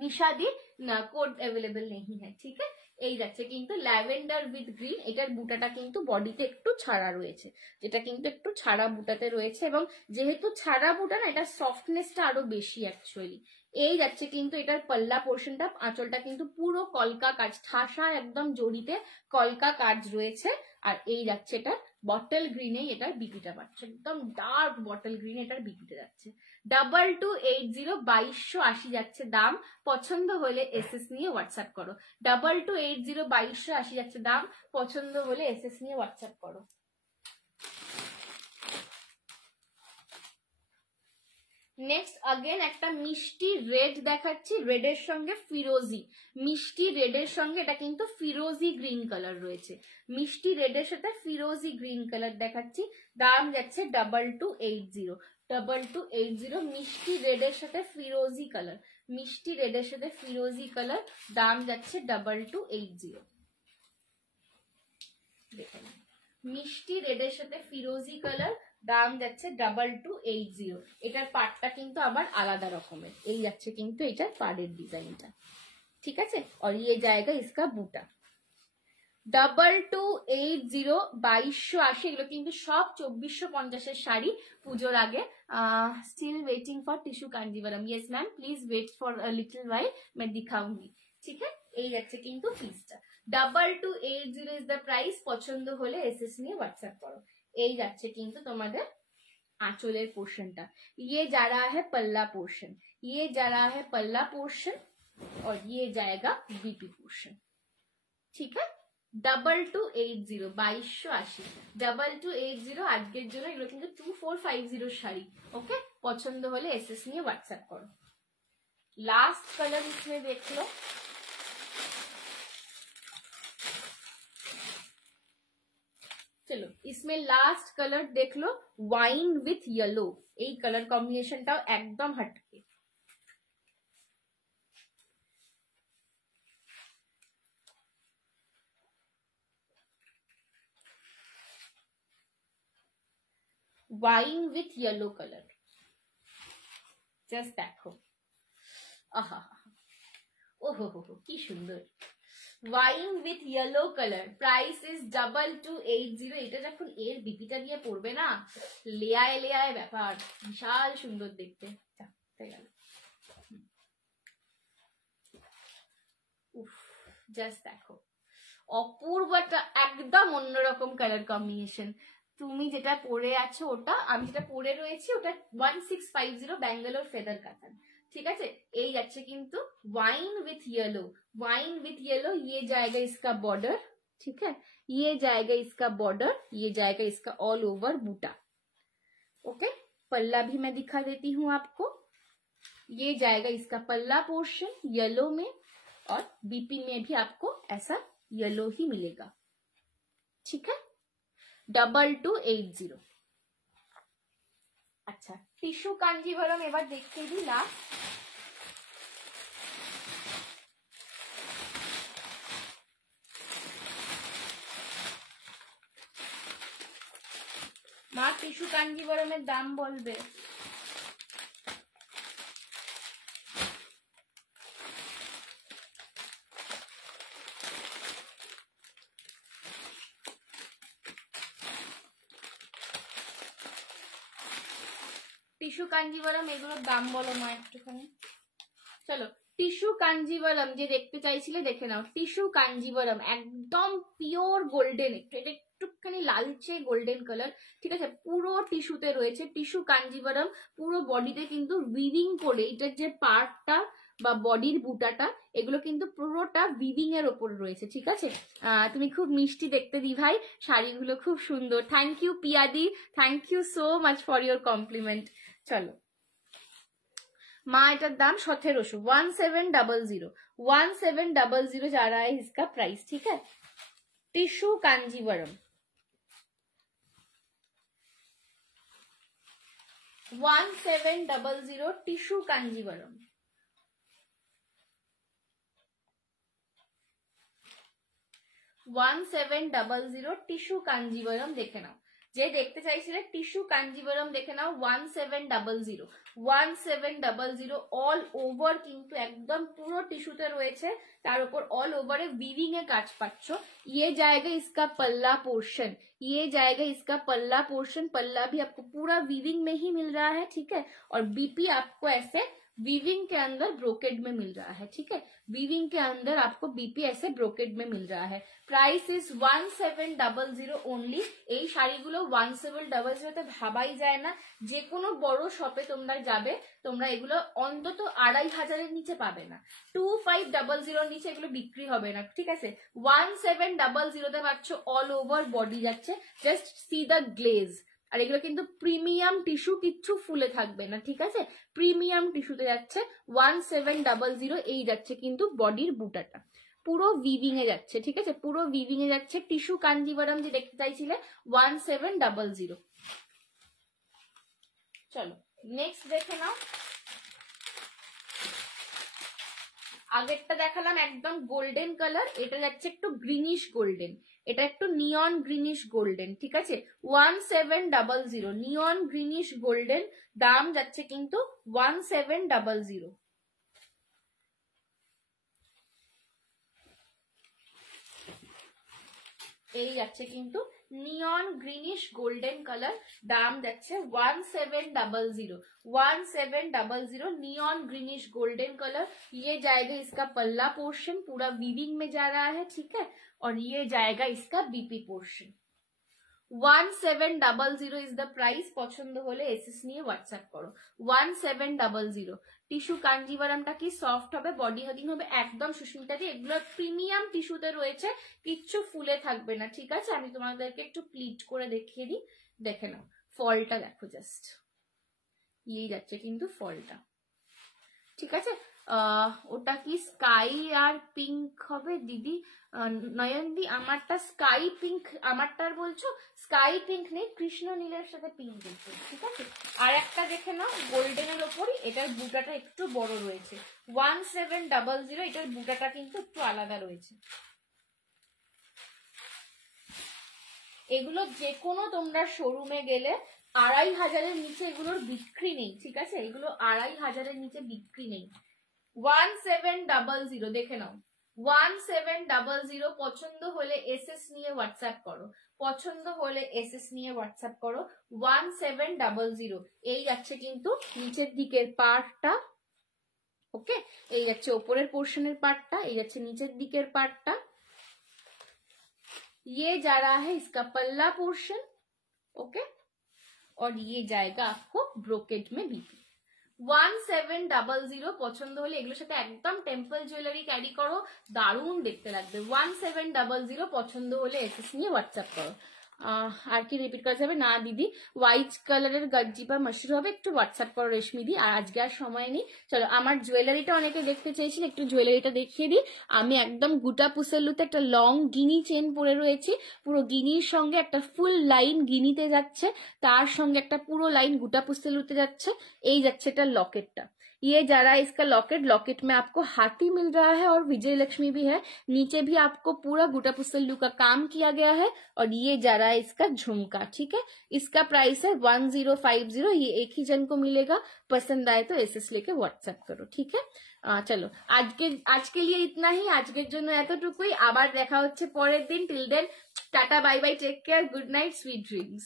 निशा दी ना, कोड अवेलेबल नहीं है, ठीक है। এই যাচ্ছে কিন্তু ল্যাভেন্ডার উইথ গ্রিন, এটার বুটাটা কিন্তু বডিতে একটু ছাড়া রয়েছে, যেটা কিন্তু একটু ছাড়া বুটাতে রয়েছে, এবং যেহেতু ছাড়া বুটা না, এটা সফটনেসটা আরো বেশি অ্যাকচুয়ালি। এই যাচ্ছে কিন্তু এটার পাল্লা পোর্শনটা, আঁচলটা কিন্তু পুরো কলকা কাজ, ঠাসা একদম জড়িতে কলকা কাজ রয়েছে। আর এই যাচ্ছে এটা বটল গ্রিনে, এটার বিপিটা পাচ্ছে একদম ডার্ক বটল গ্রিন, এটার বিপিটা যাচ্ছে 2280, 2280 যাচ্ছে দাম। পছন্দ হলে এসএস নিয়ে হোয়াটসঅ্যাপ করো। 2280, 2280 যাচ্ছে দাম, পছন্দ হলে এসএস নিয়ে হোয়াটসঅ্যাপ করো। নেক্সট अगेन একটা মিষ্টি রেড দেখাচ্ছি, রেডের সঙ্গে ফিরোজি, মিষ্টি রেডের সঙ্গে এটা কিন্তু ফিরোজি গ্রিন কালার রয়েছে, মিষ্টি রেডের সাথে ফিরোজি গ্রিন কালার দেখাচ্ছি, দাম যাচ্ছে 2280, 2280, মিষ্টি রেডের সাথে ফিরোজি কালার, মিষ্টি রেডের সাথে ফিরোজি কালার, দাম যাচ্ছে 2280। দেখুন মিষ্টি রেডের সাথে ফিরোজি কালার, দাম যাচ্ছে 2280। এটার পাটটা কিন্তু আবার আলাদা রকমের, এই যাচ্ছে কিন্তু এটার পাড়ের ডিজাইনটা, ঠিক আছে। আর ये जाएगा इसका বুটা 2280, 2280, এগুলো কিন্তু সব 2450 শাড়ি পুজোর আগে। Still waiting for tissue Kanjivaram, yes ma'am please wait for a little while, मैं दिखाऊंगी, ঠিক আছে। এই যাচ্ছে কিন্তু পিসটা 2280 ইজ দ্য প্রাইস, পছন্দ হলে এসএস নিয়ে হোয়াটসঅ্যাপ করো। এই যাচ্ছে কিন্তু তোমাদের आंचलेर पोर्शनটা, ये जा रहा है पल्ला पोर्शन, ये जा रहा है पल्ला पोर्शन, और ये जाएगा बीपी पोर्शन, ठीक है। 2280, 2280, 2280 আজকের জন্য, এগুলো কিন্তু 2450 শাড়ি, ওকে। পছন্দ হলে এসএস নিয়ে হোয়াটসঅ্যাপ করো। लास्ट कलर इसमें देख लो, चलो इसमें लास्ट कलर देख लो, वाइन विथ येलो, এই কালার কম্বিনেশনটাও একদম হটকে, wine with yellow colour, just দেখো, আহা ওহো হো কি সুন্দর, wine with yellow colour, price is 2280। এটা যখন এর বিপিটা দিয়ে পড়বে না, লেয়ায় ব্যাপার, বিশাল সুন্দর দেখতে, জাস্ট দেখো অপূর্বটা, একদম অন্যরকম কালার কম্বিনেশন। তুমি যেটা পরে আছো ওটা, আমি যেটা পরে রয়েছি ওটা 1650 ব্যাঙ্গালোর ফেদার কাতান, ঠিক আছে। এই যাচ্ছে কিন্তু wine with yellow, wine with yellow, ये जाएगा इसका बॉर्डर, ठीक है, ये जाएगा इसका बॉर्डर, ये जाएगा इसका ऑल ओवर बूटा, ओके। पल्ला भी मैं दिखा देती हूँ आपको, ये जाएगा इसका पल्ला पोर्शन येलो में, और बीपी में भी आपको ऐसा येलो ही मिलेगा, ठीक है। 2280। अच्छा टिश्यू कांजीवरम এবার দেখতে দিই লাস্ট, মা টিস্যু কাঞ্জিভরমের দাম বলবে। টিস্যু কাঞ্জিভরম এগুলোর দাম বলো মা একটুখানি। চলো টিস্যু কাঞ্জিভরম যে দেখতে চাইছিলে দেখে নাও, টিস্যু কাঞ্জিভরম একদম পিওর গোল্ডেন, এটা একটুখানি লালচে গোল্ডেন কালার, ঠিক আছে, পুরো টিস্যুতে রয়েছে। টিস্যু কাঞ্জিভরম পুরো বডিতে কিন্তু উইভিং করে, এটার যে পার্টটা বা বডির বুটাটা, এগুলো কিন্তু পুরোটা উইভিং এর ওপর রয়েছে, ঠিক আছে। তুমি খুব মিষ্টি দেখতে দি ভাই, শাড়িগুলো খুব সুন্দর। থ্যাংক ইউ পিয়াদি, thank you so much for your compliment. চলো माँ एटार दाम 1700, 1700, 1700 जा रहा है इसका प्राइस, ठीक है। Tissue Kanjivaram 1700 tissue Kanjivaram. Tissue Kanjivaram देखे नाओ, যে দেখতে চাইছিলে টিস্যু কাঞ্জিবরম দেখে নাও 1700 অল ওভার, কিন্তু একদম পুরো টিস্যুতে রয়েছে, তার উপর অল ओवर वीविंग এ কাজ পাচ্ছ। ये जाएगा इसका पल्ला पोर्शन, ये जाएगा इसका पल्ला पोर्शन, पल्ला भी आपको पूरा वीविंग में ही मिल रहा है, ठीक है। और बीपी आपको ऐसे वीविंग के अंदर ब्रोकेड में मिल रहा है, ठीक है। वीविंग के अंदर आपको बीपी ऐसे ब्रोकेड में मिल रहा है। Price is 1700 only. এই শাড়িগুলো 1700 তে ভাবাই যায় না। যে কোনো বড় শপে তোমরা যাবে, তোমরা এগুলো অন্তত 2500 এর নিচে পাবে না। 2500 এর নিচে এগুলো বিক্রি হবে না, ঠিক আছে। 1700 তে পাচ্ছ, অল ওভার বডি যাচ্ছে, জাস্ট সি দ্য গ্লেজ। আর এগুলো কিন্তু প্রিমিয়াম টিস্যু, কিচ্ছু ফুলে থাকবে না, ঠিক আছে। প্রিমিয়াম টিস্যুতে যাচ্ছে 1700। এই যাচ্ছে কিন্তু বডির বুটাটা পুরো উইভিং এ যাচ্ছে, ঠিক আছে, পুরো উইভিং এ যাচ্ছে। টিস্যু কাঞ্জিবরম যে দেখতে চাইছিলে 1700। চলো নেক্সট দেখে নাও। আগেরটা দেখালাম একদম গোল্ডেন কালার, এটা যাচ্ছে একটু গ্রিনিশ গোল্ডেন, এটা একটু নিয়ন গ্রিনিশ গোল্ডেন, ঠিক আছে। 1700 নিয়ন গ্রিনিশ গোল্ডেন, দাম যাচ্ছে কিন্তু 1700। এই যাচ্ছে কিন্তু নিয়ন গ্রিনিশ গোল্ডেন কালার, দাম যাচ্ছে 1700। 1700 नियॉन ग्रीनिश गोल्डन कलर। ये जाएगा इसका पल्ला पोर्शन, पूरा वीविंग में जा रहा है, ठीक है। और ये जाएगा इसका BP portion. 1700 is the price. পছন্দ হলে এসএস নিয়ে হোয়াটসঅ্যাপ করো। 1700। টিস্যু কাঞ্জিভারামটা কি সফট হবে, বডি হাগিং হবে, একদম সুস্মিতাদি। এগুলো প্রিমিয়াম টিস্যুতে রয়েছে, কিচ্ছু ফুলে থাকবে না, ঠিক আছে। আমি তোমাদেরকে একটু প্লিট করে দেখিয়ে দিই, দেখে নাও। ফলটা দেখো জাস্ট, এই যাচ্ছে কিন্তু ফলটা, ঠিক আছে। ওটা কি স্কাই আর পিঙ্ক হবে দিদি? নয়নদি আমারটা স্কাই পিঙ্ক, আমারটার বলছো স্কাই পিঙ্ক নেই, কৃষ্ণ নীলের সাথে পিঙ্ক বলছো, ঠিক আছে। আর একটা দেখে নাও গোল্ডেনের ওপরই, এটার বুটাটা একটু বড় রয়েছে। 1700, এটার বুটাটা কিন্তু একটু আলাদা রয়েছে। এগুলো যে কোনো তোমরা শোরুমে গেলে 2500 নিচে এগুলোর বিক্রি নেই, ঠিক আছে। এগুলো 2500 নিচে বিক্রি নেই। 1700 দেখে নাও। 1700 পছন্দ হলে এসএস নিয়ে হোয়াটসঅ্যাপ করো, পছন্দ হলে এসএস নিয়ে হোয়াটসঅ্যাপ করো। 1700। এই যাচ্ছে কিন্তু নিচের দিকের পার্টটা, ওকে। এই যাচ্ছে ওপরের পোর্শনের পার্টটা, এই যাচ্ছে নিচের দিকের পার্টটা। ये जा रहा है इसका पल्ला पोर्शन, ओके। और ये जाएगा आपको ब्रोकेड में बीपी। 1700 পছন্দ হলে এগুলোর সাথে একদম টেম্পল জুয়েলারি ক্যারি করো, দারুণ দেখতে লাগবে। 1700 পছন্দ হলে এসএস নিয়ে হোয়াটসঅ্যাপ করো। আর কি রিপিট করা যাবে না দিদি? হোয়াইট কালারের গজ্জিপা মশরু হবে, একটু হোয়াটসঅ্যাপ করো রেশমিদি। আর আজকে আর সময় নেই। চলো আমার জুয়েলারিটা অনেকে দেখতে চেয়েছিল, একটু জুয়েলারিটা দেখিয়ে দিই। আমি একদম গুটা পুসেলুতে একটা লং গিনি চেন পরে রয়েছি, পুরো গিনির সঙ্গে একটা ফুল লাইন গিনিতে যাচ্ছে, তার সঙ্গে একটা পুরো লাইন গুটা পুসেলুতে যাচ্ছে। এই যাচ্ছে এটা লকেটটা। ये जा रहा है इसका लॉकेट, लॉकेट में आपको हाथी मिल रहा है और विजय लक्ष्मी भी है। नीचे भी आपको पूरा गुटा पुसल्लू का काम किया गया है। और ये जा रहा है इसका झुमका, ठीक है। इसका प्राइस है 1050। ये एक ही जन को मिलेगा। पसंद आए तो एसएस लेके व्हाट्सएप करो, ठीक है। चलो आज के लिए इतना ही, আজকের জন্য এতটুকুই। আবার দেখা হচ্ছে পরের দিন। Till then tata, bye bye, take care, good night, sweet dreams.